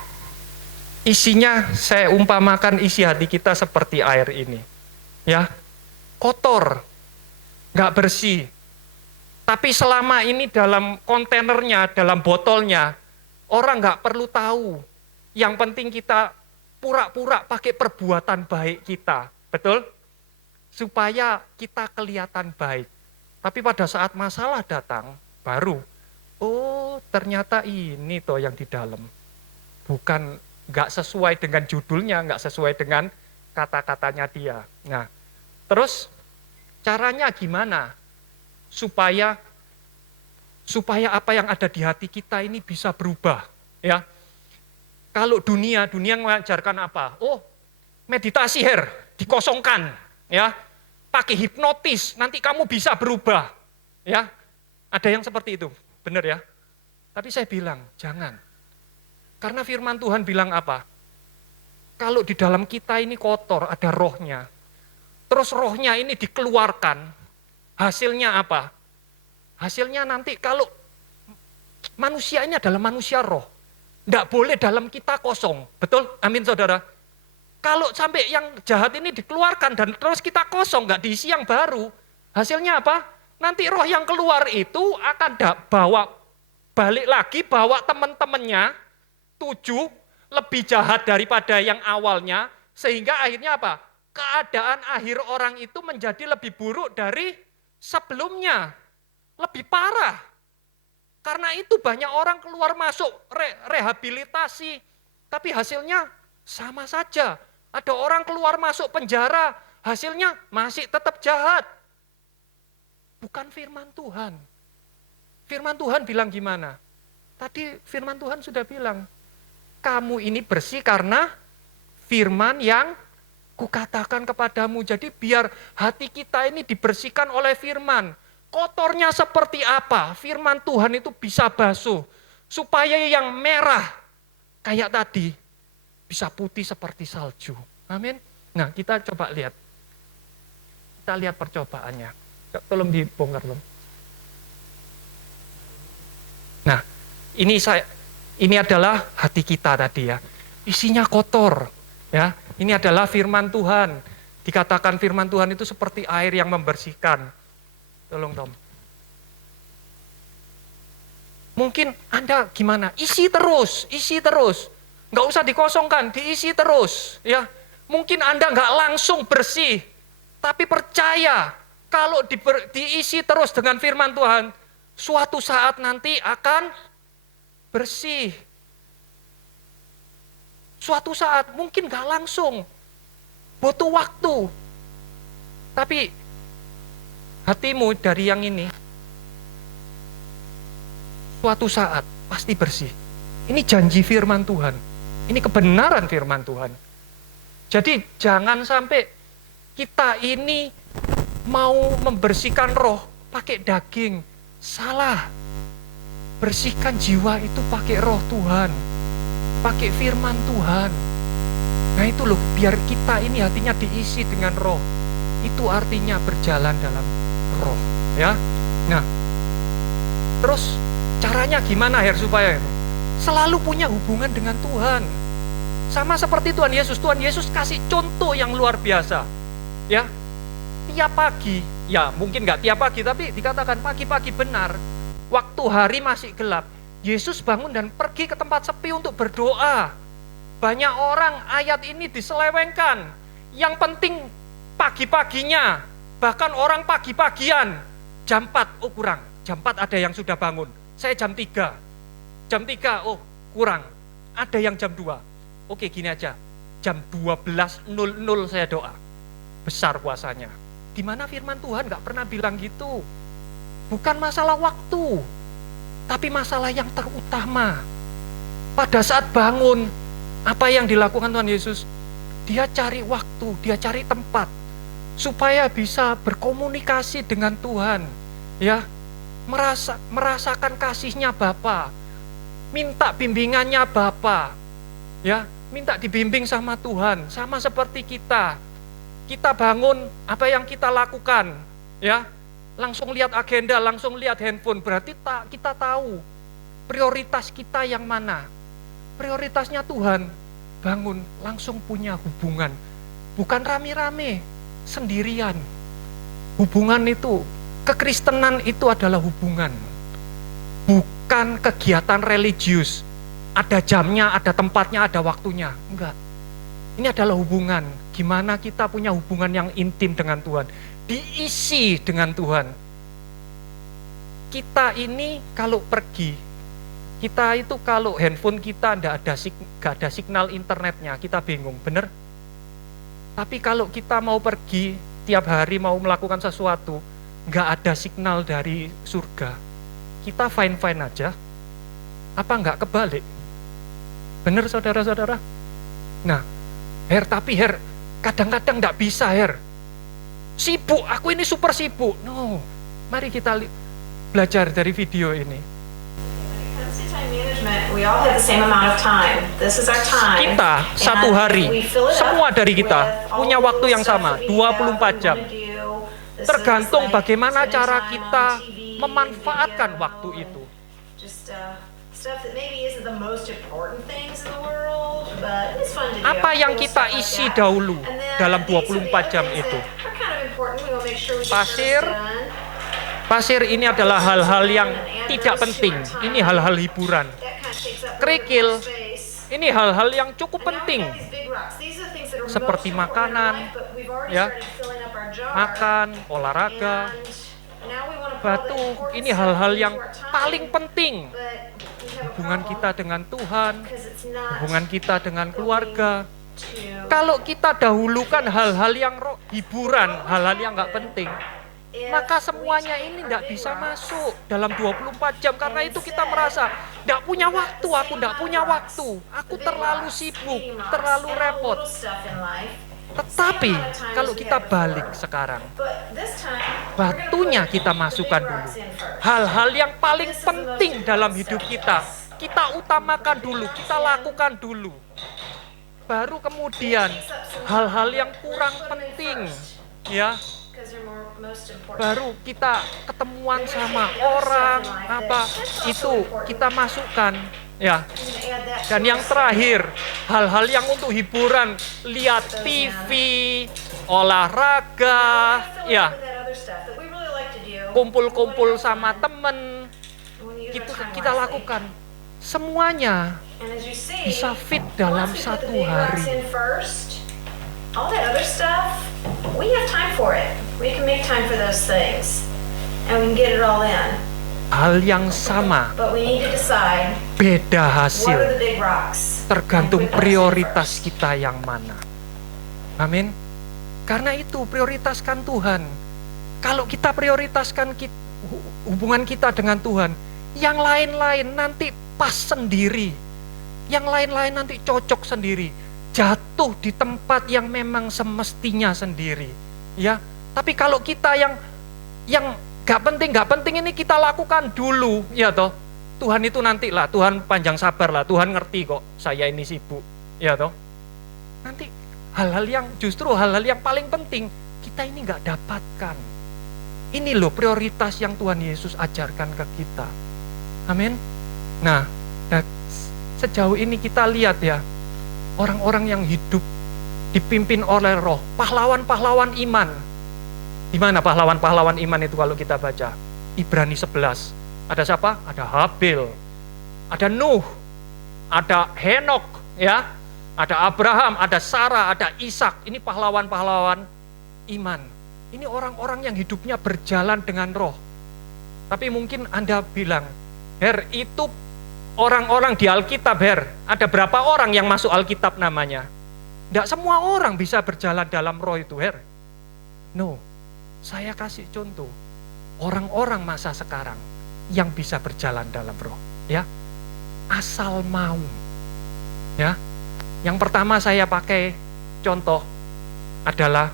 isinya saya umpamakan isi hati kita seperti air ini. Ya, kotor, nggak bersih. Tapi selama ini dalam kontainernya, dalam botolnya, orang nggak perlu tahu. Yang penting kita pura-pura pakai perbuatan baik kita. Betul? Supaya kita kelihatan baik. Tapi pada saat masalah datang, baru, oh ternyata ini toh yang di dalam. Bukan nggak sesuai dengan judulnya, nggak sesuai dengan kata-katanya dia. Nah, terus caranya gimana? Supaya apa yang ada di hati kita ini bisa berubah. Ya, kalau dunia mengajarkan apa? Oh, meditasi Her, dikosongkan. Ya, pakai hipnotis, nanti kamu bisa berubah. Ya, ada yang seperti itu, benar ya. Tapi saya bilang, jangan. Karena firman Tuhan bilang apa? Kalau di dalam kita ini kotor, ada rohnya. Terus rohnya ini dikeluarkan, hasilnya apa? Hasilnya nanti kalau manusia ini adalah manusia roh. Tidak boleh dalam kita kosong. Betul? Amin saudara. Kalau sampai yang jahat ini dikeluarkan dan terus kita kosong, nggak diisi yang baru, hasilnya apa? Nanti roh yang keluar itu akan bawa balik lagi, bawa teman-temannya, 7 lebih jahat daripada yang awalnya, sehingga akhirnya apa? Keadaan akhir orang itu menjadi lebih buruk dari sebelumnya, lebih parah. Karena itu banyak orang keluar masuk rehabilitasi, tapi hasilnya sama saja. Ada orang keluar masuk penjara, hasilnya masih tetap jahat. Bukan firman Tuhan. Firman Tuhan bilang gimana? Tadi firman Tuhan sudah bilang, kamu ini bersih karena firman yang kukatakan kepadamu. Jadi biar hati kita ini dibersihkan oleh firman. Kotornya seperti apa? Firman Tuhan itu bisa basuh. Supaya yang merah kayak tadi bisa putih seperti salju. Amin. Nah, kita coba lihat. Kita lihat percobaannya. Tolong dibongkar, Bang. Nah, ini adalah hati kita tadi ya. Isinya kotor, ya. Ini adalah firman Tuhan. Dikatakan firman Tuhan itu seperti air yang membersihkan. Tolong, Tom. Mungkin Anda gimana? Isi terus. Nggak usah dikosongkan, diisi terus, ya. Mungkin Anda nggak langsung bersih, tapi percaya kalau diisi terus dengan firman Tuhan, suatu saat nanti akan bersih. Suatu saat, mungkin gak langsung, butuh waktu. Tapi hatimu dari yang ini, suatu saat pasti bersih. Ini janji firman Tuhan. Ini kebenaran firman Tuhan. Jadi jangan sampai kita ini mau membersihkan roh pakai daging. Salah. Bersihkan jiwa itu pakai roh Tuhan. Pakai firman Tuhan. Nah itu loh, biar kita ini hatinya diisi dengan roh. Itu artinya berjalan dalam roh, ya. Nah, terus caranya gimana supaya itu? Selalu punya hubungan dengan Tuhan. Sama seperti Tuhan Yesus kasih contoh yang luar biasa. Ya, tiap pagi, ya mungkin nggak tiap pagi, tapi dikatakan pagi-pagi benar, waktu hari masih gelap, Yesus bangun dan pergi ke tempat sepi untuk berdoa. Banyak orang ayat ini diselewengkan. Yang penting pagi-paginya, bahkan orang pagi-pagian, jam 4, oh kurang, jam 4 ada yang sudah bangun, saya jam 3, oh kurang, ada yang jam 2, oke gini aja, jam 12.00 saya doa, besar puasanya. Di mana firman Tuhan gak pernah bilang gitu. Bukan masalah waktu, tapi masalah yang terutama. Pada saat bangun, apa yang dilakukan Tuhan Yesus? Dia cari waktu, dia cari tempat supaya bisa berkomunikasi dengan Tuhan, ya, merasakan kasihnya Bapa, minta bimbingannya Bapa, ya, minta dibimbing sama Tuhan, sama seperti kita. Kita bangun, apa yang kita lakukan, ya, langsung lihat agenda, langsung lihat handphone, berarti kita tahu prioritas kita yang mana. Prioritasnya Tuhan, bangun, langsung punya hubungan. Bukan rame-rame, sendirian. Hubungan itu, kekristenan itu adalah hubungan. Bukan kegiatan religius. Ada jamnya, ada tempatnya, ada waktunya. Enggak. Ini adalah hubungan. Gimana kita punya hubungan yang intim dengan Tuhan. Diisi dengan Tuhan. Kita ini kalau pergi, kita itu kalau handphone kita nggak ada signal internetnya, kita bingung, bener? Tapi kalau kita mau pergi, tiap hari mau melakukan sesuatu, nggak ada signal dari surga, kita fine-fine aja, apa nggak kebalik? Bener saudara-saudara? Nah, tapi kadang-kadang nggak bisa, sibuk, aku ini super sibuk. No, mari kita belajar dari video ini. Kita satu hari, semua dari kita punya waktu yang sama, 24 jam. Tergantung bagaimana cara kita memanfaatkan waktu itu. Apa yang kita isi dahulu dalam 24 jam itu? Pasir ini adalah hal-hal yang tidak penting. Ini hal-hal hiburan. Kerikil, ini hal-hal yang cukup penting. Seperti makanan, ya, makan, olahraga, batu. Ini hal-hal yang paling penting. Hubungan kita dengan Tuhan, hubungan kita dengan keluarga. Kalau kita dahulukan hal-hal yang hiburan, hal-hal yang nggak penting, maka semuanya ini tidak bisa masuk dalam 24 jam. Karena itu kita merasa tidak punya waktu, aku terlalu sibuk, terlalu repot. Tetapi kalau kita balik sekarang, batunya kita masukkan dulu. Hal-hal yang paling penting dalam hidup kita utamakan dulu, kita lakukan dulu. Baru kemudian hal-hal yang kurang penting, ya, baru kita ketemuan sama orang itu kita masukkan, ya. Dan yang terakhir, hal-hal yang untuk hiburan, lihat TV, olahraga, ya, kumpul-kumpul sama temen, itu kita lakukan. Semuanya bisa fit dalam satu hari. All that other stuff, we have time for it. We can make time for those things, and we can get it all in. Hal yang sama, But we need to decide beda what are hasil, the big rocks. tergantung and put those in prioritas first. kita yang mana. Amin. Karena itu prioritaskan Tuhan. Kalau kita prioritaskan hubungan kita dengan Tuhan, yang lain-lain nanti pas sendiri. Yang lain-lain nanti cocok sendiri. Jatuh di tempat yang memang semestinya sendiri. Ya, tapi kalau kita yang gak penting ini kita lakukan dulu, ya toh. Tuhan itu nanti lah, Tuhan panjang sabar lah, Tuhan ngerti kok saya ini sibuk, ya toh. Nanti hal-hal yang paling penting kita ini gak dapatkan. Ini loh prioritas yang Tuhan Yesus ajarkan ke kita. Amin. Nah, sejauh ini kita lihat ya, orang-orang yang hidup dipimpin oleh Roh, pahlawan-pahlawan iman. Di mana pahlawan-pahlawan iman itu kalau kita baca? Ibrani 11. Ada siapa? Ada Habil, ada Nuh, ada Henok, ya, ada Abraham, ada Sarah, ada Ishak. Ini pahlawan-pahlawan iman. Ini orang-orang yang hidupnya berjalan dengan Roh. Tapi mungkin Anda bilang, Her, itu orang-orang di Alkitab, Her, ada berapa orang yang masuk Alkitab namanya? Tidak semua orang bisa berjalan dalam Roh itu, Her. No, saya kasih contoh. Orang-orang masa sekarang yang bisa berjalan dalam Roh, ya, asal mau. Ya, yang pertama saya pakai contoh adalah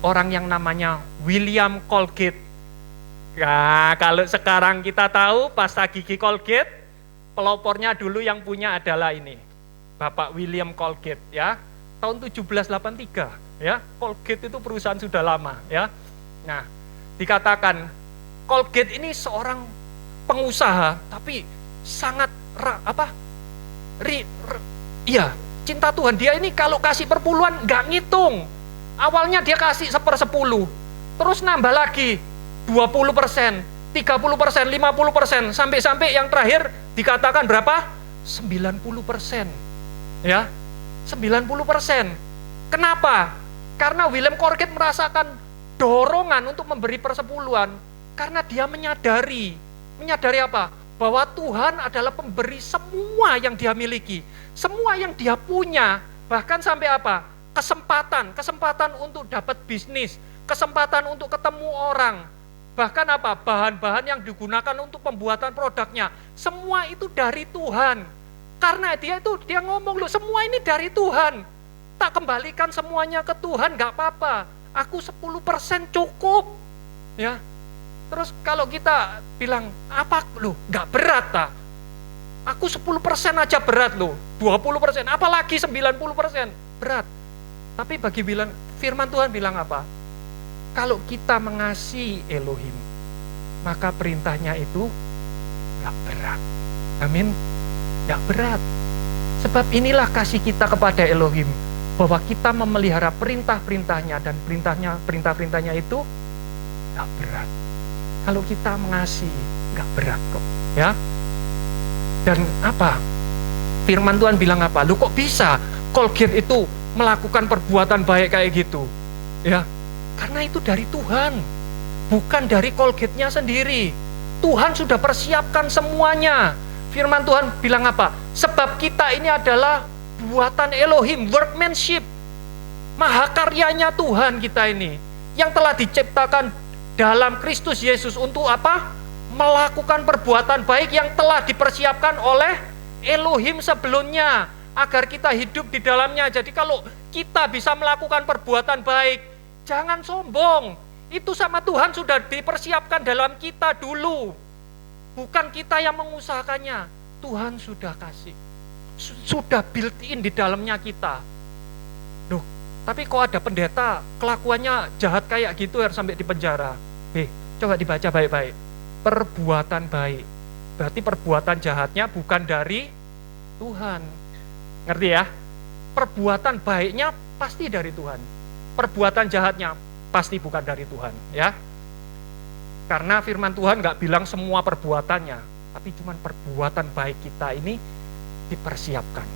orang yang namanya William Colgate. Nah, kalau sekarang kita tahu pasta gigi Colgate, pelopornya dulu yang punya adalah ini, Bapak William Colgate, ya, tahun 1783, ya. Colgate itu perusahaan sudah lama, ya. Nah, dikatakan Colgate ini seorang pengusaha, tapi sangat cinta Tuhan. Dia ini kalau kasih perpuluhan nggak ngitung. Awalnya dia kasih 1/10, terus nambah lagi 20%, 30%, 50%, sampai yang terakhir dikatakan berapa? 90%. Ya, 90%. Kenapa? Karena William Colgate merasakan dorongan untuk memberi persepuluhan, karena dia menyadari apa? Bahwa Tuhan adalah pemberi semua yang dia miliki, semua yang dia punya, bahkan sampai apa? Kesempatan untuk dapat bisnis, kesempatan untuk ketemu orang, bahkan apa? Bahan-bahan yang digunakan untuk pembuatan produknya, semua itu dari Tuhan. Karena dia ngomong, loh, semua ini dari Tuhan. Tak kembalikan semuanya ke Tuhan, gak apa-apa. Aku 10% cukup. Ya. Terus kalau kita bilang, apa loh, gak berat tak? Aku 10% aja berat loh, 20%, apalagi 90% berat. Tapi firman Tuhan bilang apa? Kalau kita mengasihi Elohim, maka perintahnya itu gak berat. Amin. Gak berat. Sebab inilah kasih kita kepada Elohim, bahwa kita memelihara perintah-perintahnya, dan perintah-perintahnya itu gak berat. Kalau kita mengasihi, gak berat kok, ya. Dan apa? Firman Tuhan bilang apa? Lu kok bisa Colgate itu melakukan perbuatan baik kayak gitu? Ya, karena itu dari Tuhan, bukan dari Colgate-nya sendiri. Tuhan sudah persiapkan semuanya. Firman Tuhan bilang apa? Sebab kita ini adalah buatan Elohim, workmanship, mahakaryanya Tuhan kita ini, yang telah diciptakan dalam Kristus Yesus untuk apa? Melakukan perbuatan baik yang telah dipersiapkan oleh Elohim sebelumnya, agar kita hidup di dalamnya. Jadi kalau kita bisa melakukan perbuatan baik, jangan sombong. Itu sama Tuhan sudah dipersiapkan dalam kita dulu. Bukan kita yang mengusahakannya, Tuhan sudah kasih. Sudah built in di dalamnya kita. Loh, tapi kok ada pendeta kelakuannya jahat kayak gitu harus sampai di penjara. Coba dibaca baik-baik. Perbuatan baik. Berarti perbuatan jahatnya bukan dari Tuhan. Ngerti ya? Perbuatan baiknya pasti dari Tuhan. Perbuatan jahatnya pasti bukan dari Tuhan, ya. Karena firman Tuhan nggak bilang semua perbuatannya, tapi cuma perbuatan baik kita ini dipersiapkan,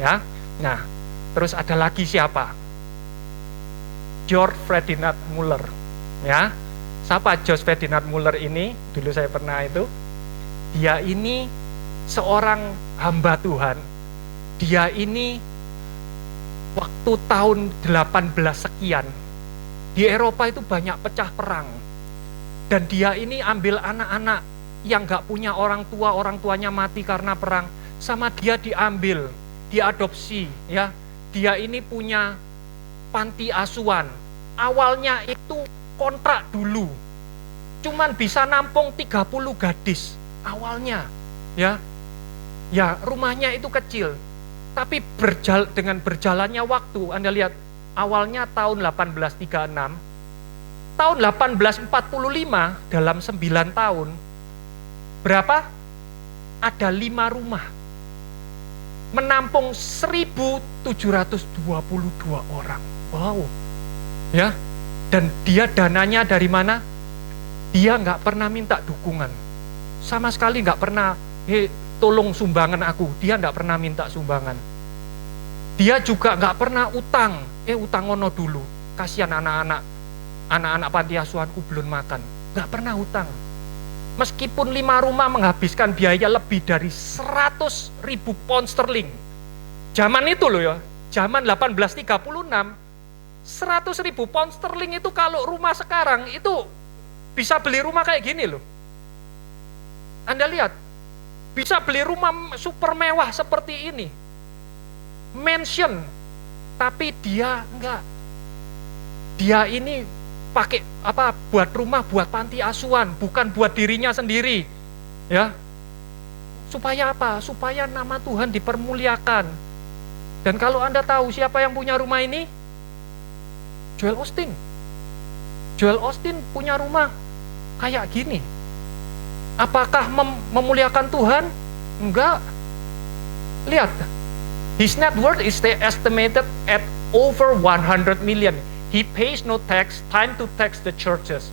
ya. Nah, terus ada lagi siapa? George Ferdinand Muller, ya. Siapa George Ferdinand Muller ini? Dulu saya pernah itu. Dia ini seorang hamba Tuhan. Dia ini waktu tahun 18 sekian, di Eropa itu banyak pecah perang. Dan dia ini ambil anak-anak yang gak punya orang tuanya mati karena perang, sama dia diambil, diadopsi, ya. Dia ini punya panti asuhan. Awalnya itu kontrak dulu, cuman bisa nampung 30 gadis awalnya, ya. Ya, rumahnya itu kecil, tapi dengan berjalannya waktu, Anda lihat, awalnya tahun 1836, tahun 1845, dalam 9 tahun, berapa? Ada 5 rumah, menampung 1.722 orang. Wow, ya. Dan dia dananya dari mana? Dia nggak pernah minta dukungan, sama sekali nggak pernah, tolong sumbangan aku. Dia nggak pernah minta sumbangan. Dia juga nggak pernah utang. Utang ngono dulu. Kasihan anak-anak panti asuhanku belum makan. Nggak pernah utang. Meskipun 5 rumah menghabiskan biaya lebih dari 100.000 pound sterling. Zaman itu loh ya, zaman 1836, 100.000 pound sterling itu kalau rumah sekarang itu bisa beli rumah kayak gini loh. Anda lihat, bisa beli rumah super mewah seperti ini, mansion, tapi dia enggak. Dia ini pakai buat rumah, buat panti asuhan, bukan buat dirinya sendiri, ya. Supaya apa? Supaya nama Tuhan dipermuliakan. Dan kalau Anda tahu siapa yang punya rumah ini? Joel Osteen. Joel Osteen punya rumah kayak gini. Apakah memuliakan Tuhan? Enggak. Lihat, his net worth is estimated at over 100 million. He pays no tax, time to tax the churches.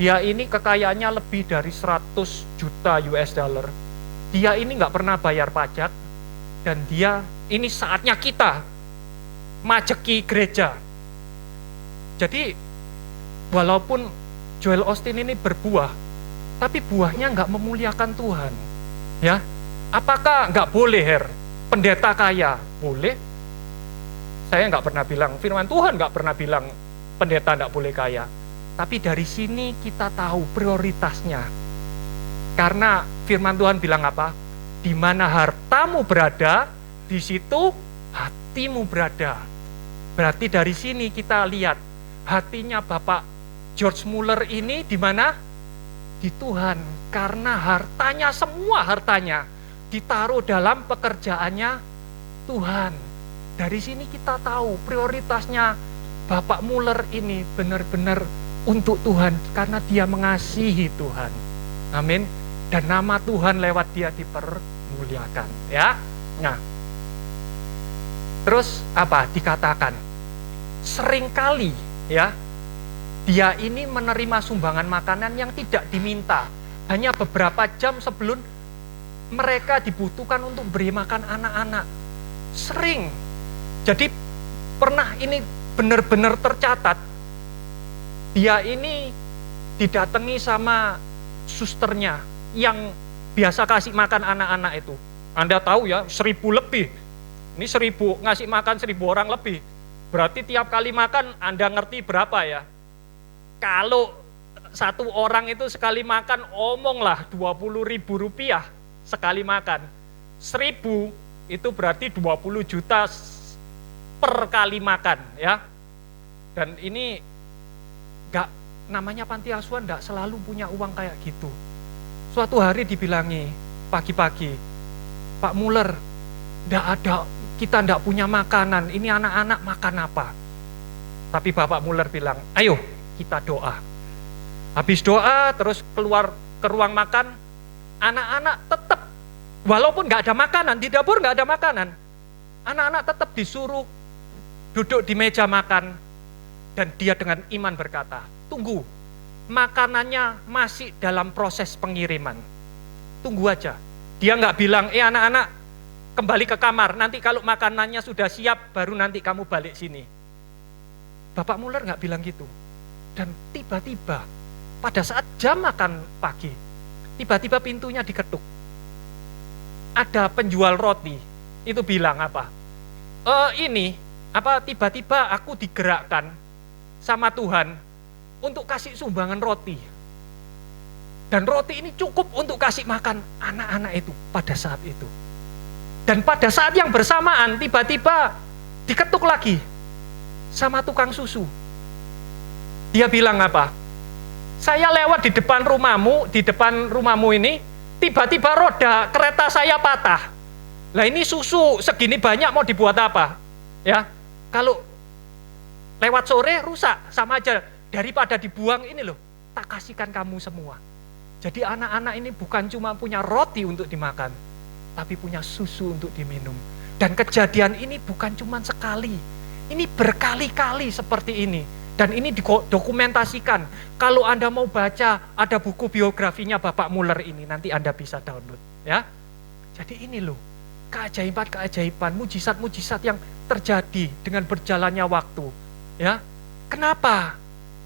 Dia ini kekayaannya lebih dari 100 juta US dollar. Dia ini nggak pernah bayar pajak, dan dia ini saatnya kita majeki gereja. Jadi walaupun Joel Osteen ini berbuah, tapi buahnya nggak memuliakan Tuhan, ya. Apakah nggak boleh, pendeta kaya? Boleh. Saya nggak pernah bilang, firman Tuhan nggak pernah bilang pendeta nggak boleh kaya. Tapi dari sini kita tahu prioritasnya. Karena firman Tuhan bilang apa? Di mana hartamu berada, di situ hatimu berada. Berarti dari sini kita lihat hatinya Bapak George Muller ini di mana? Di Tuhan. Karena hartanya, semua hartanya ditaruh dalam pekerjaannya Tuhan. Dari sini kita tahu prioritasnya Bapak Muller ini benar-benar untuk Tuhan, karena dia mengasihi Tuhan. Amin. Dan nama Tuhan lewat dia dipermuliakan, ya. Nah, terus apa dikatakan? Seringkali, ya, dia ini menerima sumbangan makanan yang tidak diminta, hanya beberapa jam sebelum mereka dibutuhkan untuk beri makan anak-anak. Sering. Jadi pernah ini benar-benar tercatat, dia ini didatangi sama susternya yang biasa kasih makan anak-anak itu. Anda tahu ya, 1.000 lebih. Ini 1.000, ngasih makan 1.000 orang lebih. Berarti tiap kali makan, Anda ngerti berapa ya? Kalau satu orang itu sekali makan, omonglah 20.000 rupiah sekali makan. 1.000 itu berarti 20 juta seperkali makan, ya. Dan ini nggak, namanya panti asuhan nggak selalu punya uang kayak gitu. Suatu hari dibilangi pagi-pagi, Pak Muller, kita nggak punya makanan, ini anak-anak makan apa? Tapi Bapak Muller bilang, ayo kita doa. Habis doa terus keluar ke ruang makan, anak-anak tetap, walaupun nggak ada makanan, di dapur nggak ada makanan, anak-anak tetap disuruh duduk di meja makan, dan dia dengan iman berkata, tunggu, makanannya masih dalam proses pengiriman, tunggu aja. Dia nggak bilang, anak-anak kembali ke kamar, nanti kalau makanannya sudah siap, baru nanti kamu balik sini. Bapak Muller nggak bilang gitu. Dan tiba-tiba, pada saat jam makan pagi, tiba-tiba pintunya diketuk. Ada penjual roti, itu bilang apa? Tiba-tiba aku digerakkan sama Tuhan untuk kasih sumbangan roti. Dan roti ini cukup untuk kasih makan anak-anak itu pada saat itu. Dan pada saat yang bersamaan tiba-tiba diketuk lagi sama tukang susu. Dia bilang apa? Saya lewat di depan rumahmu ini, tiba-tiba roda kereta saya patah. Lah ini susu segini banyak mau dibuat apa? Ya, kalau lewat sore rusak, sama aja daripada dibuang ini loh, tak kasihkan kamu semua. Jadi anak-anak ini bukan cuma punya roti untuk dimakan, tapi punya susu untuk diminum. Dan kejadian ini bukan cuma sekali, ini berkali-kali seperti ini. Dan ini didokumentasikan. Kalau Anda mau baca, ada buku biografinya Bapak Muller ini, nanti Anda bisa download. Ya. Jadi ini loh, keajaiban-keajaiban, mujizat-mujizat yang terjadi dengan berjalannya waktu. Ya. Kenapa?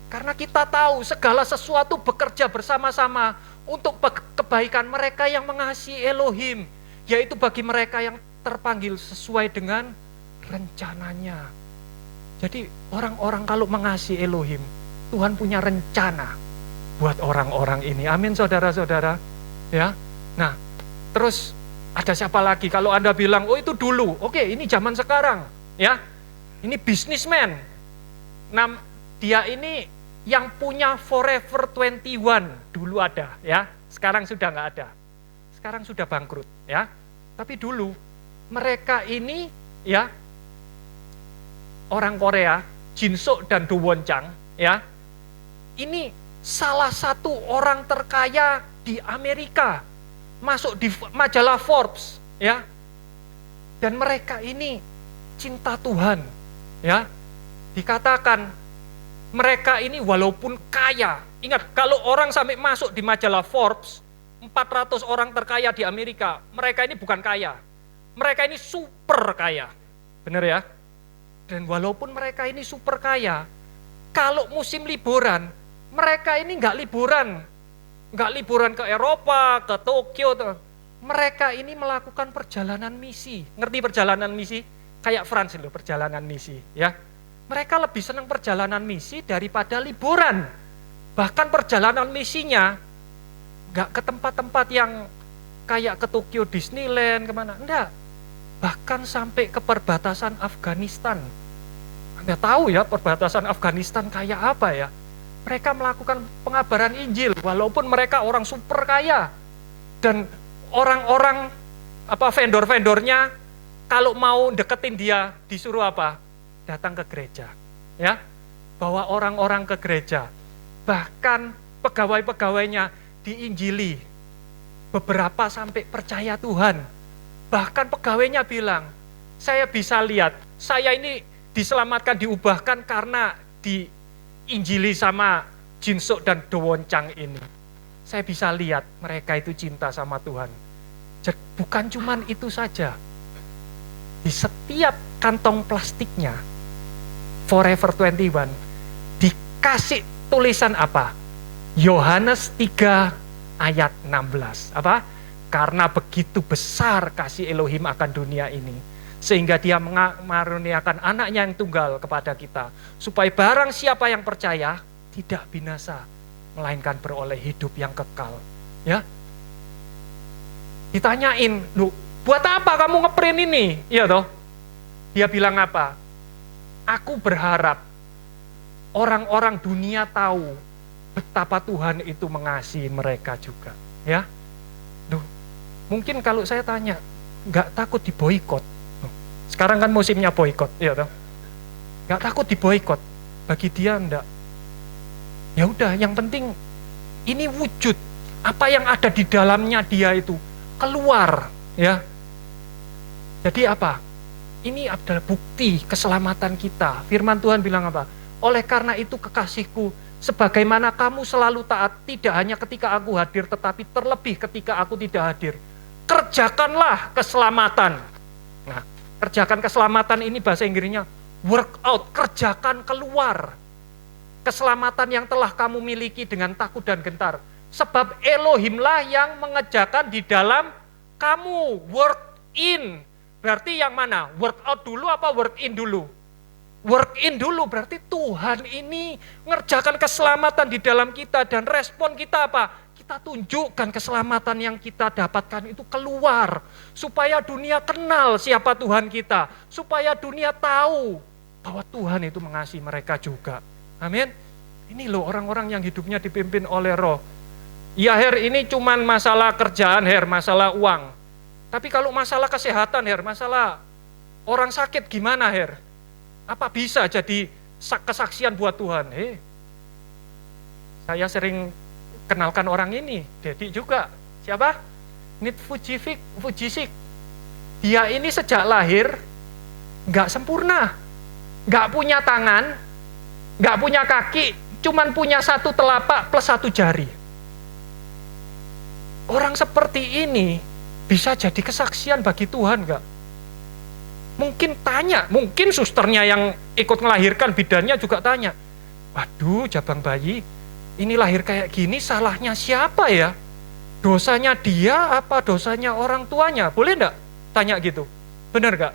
Karena kita tahu segala sesuatu bekerja bersama-sama untuk kebaikan mereka yang mengasihi Elohim, yaitu bagi mereka yang terpanggil sesuai dengan rencananya. Jadi orang-orang kalau mengasihi Elohim, Tuhan punya rencana buat orang-orang ini. Amin saudara-saudara. Ya. Nah, terus ada siapa lagi? Kalau Anda bilang, oh itu dulu. Oke, ini zaman sekarang. Ya. Ini bisnismen. Nah, dia ini yang punya Forever 21 dulu ada, ya. Sekarang sudah nggak ada. Sekarang sudah bangkrut, ya. Tapi dulu mereka ini, ya, orang Korea, Jin Sok dan Do Won Chang, ya. Ini salah satu orang terkaya di Amerika, masuk di majalah Forbes, ya. Dan mereka ini cinta Tuhan, ya. Dikatakan mereka ini walaupun kaya, ingat kalau orang sampai masuk di majalah Forbes, 400 orang terkaya di Amerika, mereka ini bukan kaya, mereka ini super kaya, benar ya? Dan walaupun mereka ini super kaya, kalau musim liburan, mereka ini nggak liburan ke Eropa, ke Tokyo, mereka ini melakukan perjalanan misi. Ngerti perjalanan misi? Kayak France loh, perjalanan misi, ya. Mereka lebih senang perjalanan misi daripada liburan. Bahkan perjalanan misinya nggak ke tempat-tempat yang kayak ke Tokyo Disneyland, kemana, enggak. Bahkan sampai ke perbatasan Afghanistan. Anda tahu ya perbatasan Afghanistan kayak apa ya? Mereka melakukan pengabaran Injil walaupun mereka orang super kaya. Dan orang-orang vendor-vendornya kalau mau deketin dia disuruh apa? Datang ke gereja. Ya. Bawa orang-orang ke gereja. Bahkan pegawai-pegawainya diinjili. Beberapa sampai percaya Tuhan. Bahkan pegawainya bilang, saya bisa lihat, saya ini diselamatkan, diubahkan karena diinjili sama Jin Sok dan Do Won Chang ini. Saya bisa lihat mereka itu cinta sama Tuhan. Jadi, bukan cuman itu saja. Di setiap kantong plastiknya, Forever 21, dikasih tulisan apa? Yohanes 3 ayat 16. Apa? Karena begitu besar kasih Elohim akan dunia ini, sehingga dia mengaruniakan anaknya yang tunggal kepada kita, supaya barang siapa yang percaya tidak binasa, melainkan beroleh hidup yang kekal. Ya, ditanyain, lu buat apa kamu ngeprint ini? Iya toh? Dia bilang apa? Aku berharap orang-orang dunia tahu betapa Tuhan itu mengasihi mereka juga. Ya, Duh, mungkin kalau saya tanya, nggak takut diboikot. Sekarang kan musimnya boikot, ya toh? Nggak takut diboikot. Bagi dia enggak. Ya udah, yang penting ini wujud apa yang ada di dalamnya dia itu keluar, ya. Jadi apa? Ini adalah bukti keselamatan kita. Firman Tuhan bilang apa? Oleh karena itu kekasihku, sebagaimana kamu selalu taat, tidak hanya ketika aku hadir, tetapi terlebih ketika aku tidak hadir. Kerjakanlah keselamatan. Nah, kerjakan keselamatan ini bahasa Inggrisnya work out, kerjakan keluar. Keselamatan yang telah kamu miliki dengan takut dan gentar. Sebab Elohimlah yang mengerjakan di dalam kamu, work in. Berarti yang mana? Work out dulu apa work in dulu? Work in dulu, berarti Tuhan ini mengerjakan keselamatan di dalam kita, dan respon kita apa? Kita tunjukkan keselamatan yang kita dapatkan itu keluar, supaya dunia kenal siapa Tuhan kita, supaya dunia tahu bahwa Tuhan itu mengasihi mereka juga. Amin. Ini loh orang-orang yang hidupnya dipimpin oleh Roh. Ya Her, ini cuman masalah kerjaan Her, masalah uang. Tapi kalau masalah kesehatan Her, masalah orang sakit gimana Her? Apa bisa jadi kesaksian buat Tuhan? Saya sering kenalkan orang ini, Dedi juga. Siapa? Nit Fujisik. Dia ini sejak lahir nggak sempurna, nggak punya tangan, nggak punya kaki, cuman punya satu telapak plus satu jari. Orang seperti ini bisa jadi kesaksian bagi Tuhan nggak? Mungkin tanya, mungkin susternya yang ikut melahirkan, bidannya juga tanya, waduh jabang bayi, ini lahir kayak gini salahnya siapa ya? Dosanya dia apa dosanya orang tuanya? Boleh enggak tanya gitu? Benar enggak?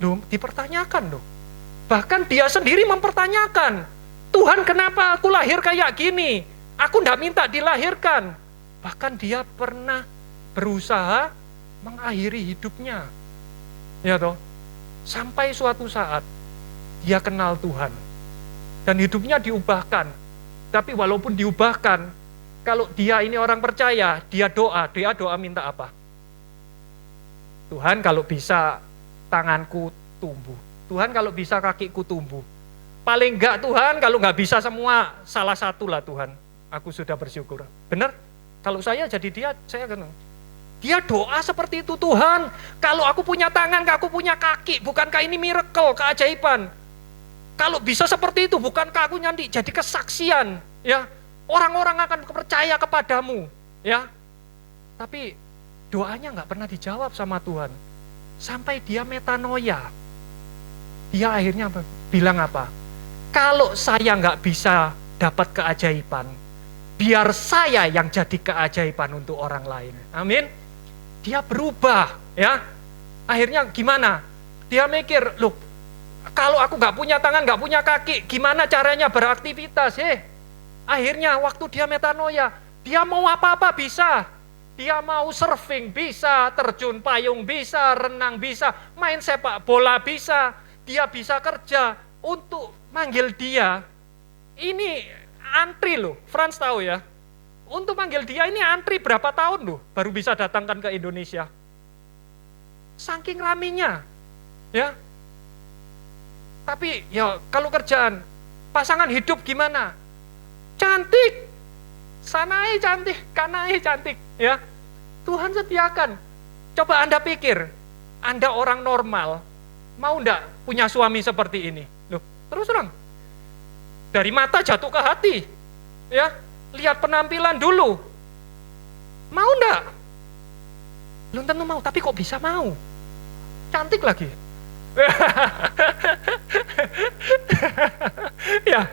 Loh, dipertanyakan loh. Bahkan dia sendiri mempertanyakan, Tuhan kenapa aku lahir kayak gini? Aku enggak minta dilahirkan. Bahkan dia pernah berusaha mengakhiri hidupnya. Ya toh? Sampai suatu saat dia kenal Tuhan dan hidupnya diubahkan. Tapi walaupun diubahkan, kalau dia ini orang percaya, dia doa minta apa? Tuhan kalau bisa tanganku tumbuh. Tuhan kalau bisa kakiku tumbuh. Paling enggak Tuhan kalau enggak bisa semua, salah satu lah Tuhan. Aku sudah bersyukur. Benar? Kalau saya jadi dia, saya kenal. Dia doa seperti itu, Tuhan, kalau aku punya tangan, aku punya kaki, bukankah ini miracle, keajaiban? Kalau bisa seperti itu, bukankah aku nanti jadi kesaksian, ya? Orang-orang akan percaya kepadamu, ya. Tapi doanya nggak pernah dijawab sama Tuhan. Sampai dia metanoia. Dia akhirnya bilang apa? Kalau saya nggak bisa dapat keajaiban, biar saya yang jadi keajaiban untuk orang lain. Amin. Dia berubah, ya. Akhirnya gimana? Dia mikir, loh, kalau aku nggak punya tangan, nggak punya kaki, gimana caranya beraktivitas? Akhirnya waktu dia metanoia, dia mau apa-apa bisa. Dia mau surfing bisa, terjun payung bisa, renang bisa, main sepak bola bisa. Dia bisa kerja. Untuk manggil dia, ini antri loh, Frans tahu ya. Untuk manggil dia ini antri berapa tahun loh, baru bisa datangkan ke Indonesia. Saking raminya, ya. Tapi ya kalau kerjaan, pasangan hidup gimana? Cantik, sanai cantik, kanai cantik, ya. Tuhan sediakan. Coba Anda pikir, Anda orang normal, mau enggak punya suami seperti ini? Loh, terus terang. Dari mata jatuh ke hati, ya. Lihat penampilan dulu. Mau enggak? Belum tentu mau, tapi kok bisa mau? Cantik lagi. Ya,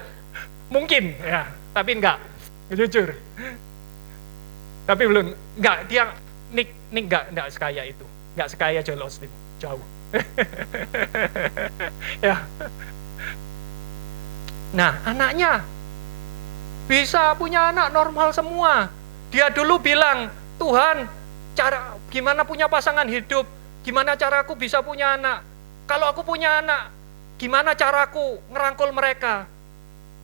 mungkin ya, tapi enggak. Jujur. Tapi belum, enggak, dia Nick enggak sekaya itu. Enggak sekaya Joel Osteen, jauh. Ya. Nah, anaknya bisa punya anak normal semua. Dia dulu bilang, Tuhan, gimana punya pasangan hidup? Gimana cara aku bisa punya anak? Kalau aku punya anak, Gimana caraku ngerangkul mereka?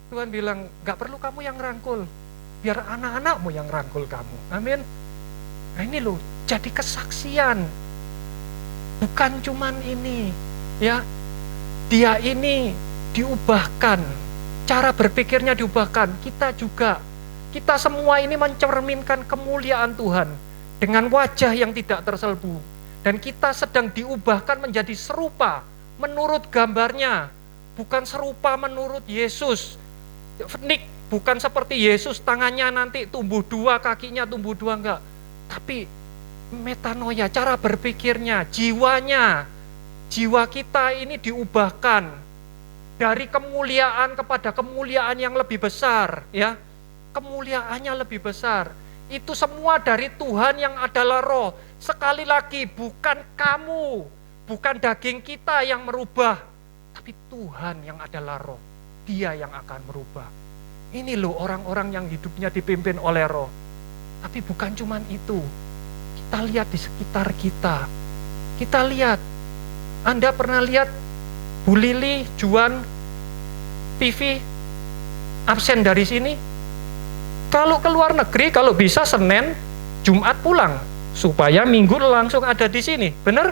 Tuhan bilang, gak perlu kamu yang ngerangkul, biar anak-anakmu yang ngerangkul kamu. Amin. Nah ini loh, jadi kesaksian. Bukan cuman ini, ya. Dia ini diubahkan, cara berpikirnya diubahkan. Kita juga, kita semua ini mencerminkan kemuliaan Tuhan dengan wajah yang tidak terselbu. Dan kita sedang diubahkan menjadi serupa menurut gambarnya, bukan serupa menurut Yesus. Bukan seperti Yesus, tangannya nanti tumbuh dua, kakinya tumbuh dua, enggak. Tapi metanoia, cara berpikirnya, jiwanya, jiwa kita ini diubahkan dari kemuliaan kepada kemuliaan yang lebih besar, ya. Kemuliaannya lebih besar. Itu semua dari Tuhan yang adalah roh. Sekali lagi, bukan kamu, bukan daging kita yang merubah, tapi Tuhan yang adalah roh. Dia yang akan merubah. Ini loh orang-orang yang hidupnya dipimpin oleh roh. Tapi bukan cuman itu. Kita lihat di sekitar kita. Kita lihat. Anda pernah lihat Bu Lili, Juan, TV, absen dari sini? Kalau ke luar negeri, kalau bisa Senin, Jumat pulang. Supaya Minggu langsung ada di sini. Benar?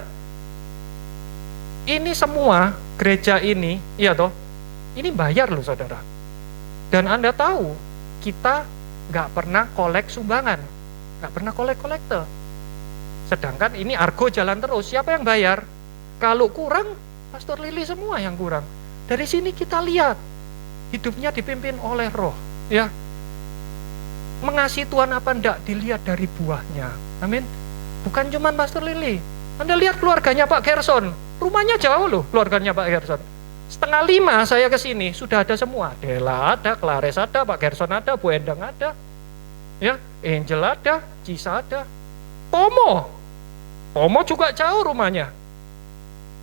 Ini semua, gereja ini, iya toh? Ini bayar loh saudara. Dan Anda tahu, kita gak pernah kolek sumbangan. Gak pernah kolektor. Sedangkan ini Argo jalan terus, siapa yang bayar? Kalau kurang, Pastor Lili semua yang kurang. Dari sini kita lihat, hidupnya dipimpin oleh roh. Ya, mengasihi Tuhan apa enggak dilihat dari buahnya. Amin. Bukan cuma Pastor Lili. Anda lihat keluarganya Pak Gerson. Rumahnya jauh loh keluarganya Pak Gerson. 4:30 saya ke sini sudah ada semua. Dela ada, Clares ada, Pak Gerson ada, Bu Endang ada. Ya, Angel ada, Cisa ada. Tomo juga jauh rumahnya.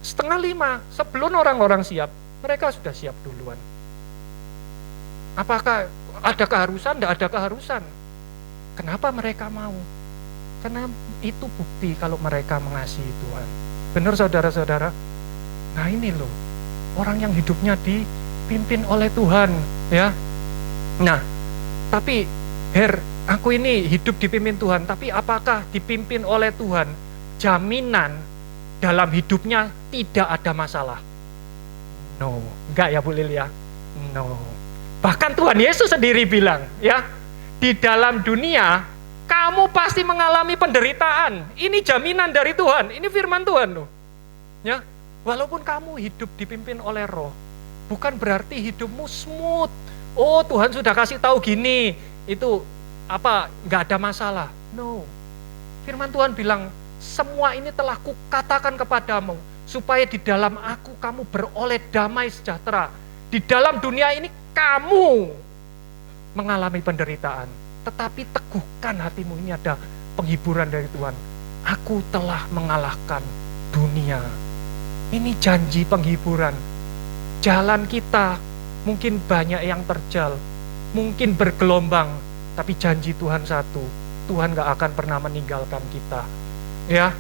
4:30 sebelum orang-orang siap, mereka sudah siap duluan. Apakah ada keharusan? Tidak ada keharusan. Kenapa mereka mau? Karena itu bukti kalau mereka mengasihi Tuhan. Benar saudara-saudara? Nah ini loh, orang yang hidupnya dipimpin oleh Tuhan, ya. Nah, tapi aku ini hidup dipimpin Tuhan, tapi apakah dipimpin oleh Tuhan jaminan dalam hidupnya tidak ada masalah? No, enggak ya Bu Lilia? No. Bahkan Tuhan Yesus sendiri bilang, ya, di dalam dunia kamu pasti mengalami penderitaan. Ini jaminan dari Tuhan, ini firman Tuhan loh. Ya, walaupun kamu hidup dipimpin oleh roh, bukan berarti hidupmu smooth. Oh, Tuhan sudah kasih tahu gini, itu nggak ada masalah. No. Firman Tuhan bilang, semua ini telah kukatakan kepadamu, supaya di dalam aku kamu beroleh damai sejahtera. Di dalam dunia ini kamu mengalami penderitaan. Tetapi teguhkan hatimu, ini ada penghiburan dari Tuhan. Aku telah mengalahkan dunia. Ini janji penghiburan. Jalan kita mungkin banyak yang terjal, mungkin bergelombang, tapi janji Tuhan satu, Tuhan gak akan pernah meninggalkan kita. Ya,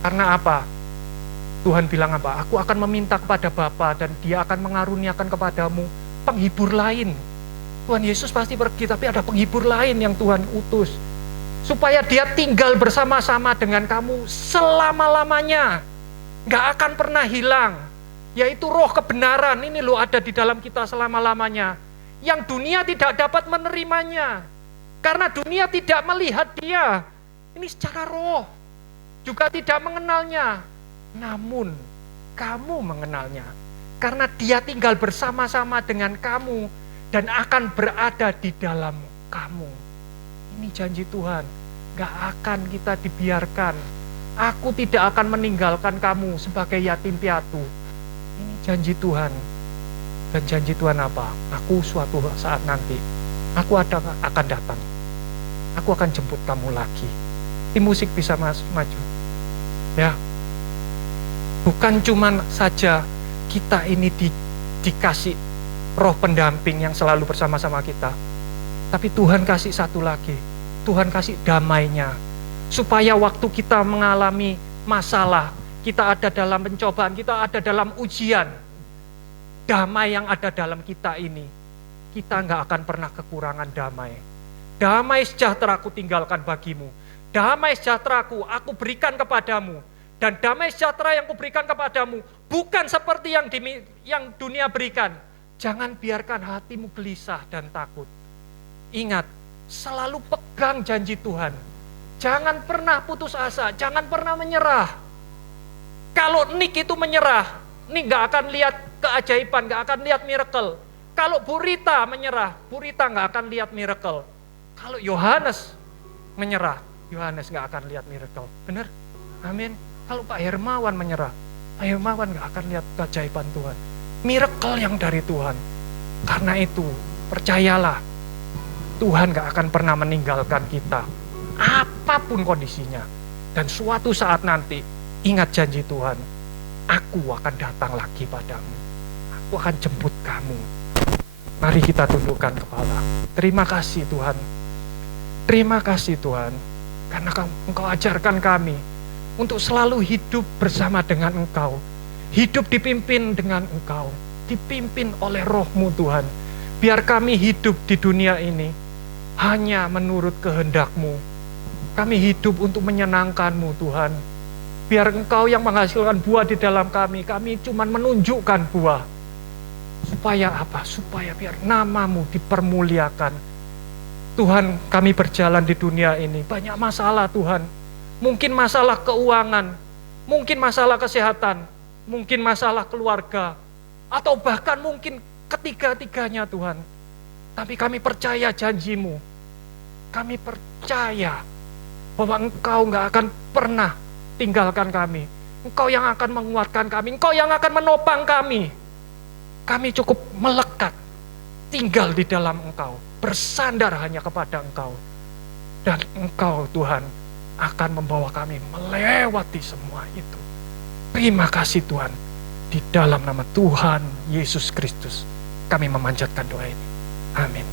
karena apa? Tuhan bilang apa? Aku akan meminta kepada Bapa dan Dia akan mengaruniakan kepadamu penghibur lain. Tuhan Yesus pasti pergi, tapi ada penghibur lain yang Tuhan utus. Supaya Dia tinggal bersama-sama dengan kamu selama-lamanya. Gak akan pernah hilang. Yaitu roh kebenaran, ini loh ada di dalam kita selama-lamanya. Yang dunia tidak dapat menerimanya. Karena dunia tidak melihat Dia. Ini secara roh. Juga tidak mengenalnya. Namun, kamu mengenalnya. Karena Dia tinggal bersama-sama dengan kamu. Dan akan berada di dalam kamu. Ini janji Tuhan. Gak akan kita dibiarkan. Aku tidak akan meninggalkan kamu sebagai yatim piatu. Ini janji Tuhan. Dan janji Tuhan apa? Aku suatu saat nanti, aku akan datang. Aku akan jemput kamu lagi. Tim musik bisa maju. Ya. Bukan cuman saja kita ini dikasih roh pendamping yang selalu bersama-sama kita. Tapi Tuhan kasih satu lagi. Tuhan kasih damainya. Supaya waktu kita mengalami masalah, kita ada dalam pencobaan, kita ada dalam ujian, damai yang ada dalam kita ini, kita nggak akan pernah kekurangan damai. Damai sejahtera aku tinggalkan bagimu. Damai sejahtera aku berikan kepadamu. Dan damai sejahtera yang kuberikan kepadamu bukan seperti yang dunia berikan. Jangan biarkan hatimu gelisah dan takut. Ingat, selalu pegang janji Tuhan. Jangan pernah putus asa, jangan pernah menyerah. Kalau Nick itu menyerah, Nick gak akan lihat keajaiban, gak akan lihat miracle. Kalau Bu Rita menyerah, Bu Rita gak akan lihat miracle. Kalau Yohanes menyerah, Yohanes gak akan lihat miracle. Benar? Amin. Kalau Pak Hermawan menyerah, Pak Hermawan gak akan lihat keajaiban Tuhan. Miracle yang dari Tuhan. Karena itu, percayalah, Tuhan gak akan pernah meninggalkan kita. Apapun kondisinya. Dan suatu saat nanti, ingat janji Tuhan, aku akan datang lagi padamu. Aku akan jemput kamu. Mari kita tundukkan kepala. Terima kasih Tuhan. Terima kasih Tuhan. Karena Engkau ajarkan kami untuk selalu hidup bersama dengan Engkau. Hidup dipimpin dengan Engkau. Dipimpin oleh Roh-Mu Tuhan. Biar kami hidup di dunia ini hanya menurut kehendak-Mu. Kami hidup untuk menyenangkan-Mu Tuhan. Biar Engkau yang menghasilkan buah di dalam kami. Kami cuma menunjukkan buah. Supaya apa? Supaya biar nama-Mu dipermuliakan. Tuhan, kami berjalan di dunia ini. Banyak masalah Tuhan. Mungkin masalah keuangan. Mungkin masalah kesehatan. Mungkin masalah keluarga. Atau bahkan mungkin ketiga-tiganya Tuhan. Tapi kami percaya janji-Mu. Kami percaya bahwa Engkau gak akan pernah tinggalkan kami. Engkau yang akan menguatkan kami. Engkau yang akan menopang kami. Kami cukup melekat, tinggal di dalam Engkau. Bersandar hanya kepada Engkau. Dan Engkau Tuhan akan membawa kami melewati semua itu. Terima kasih Tuhan. Di dalam nama Tuhan Yesus Kristus kami memanjatkan doa ini. Amin.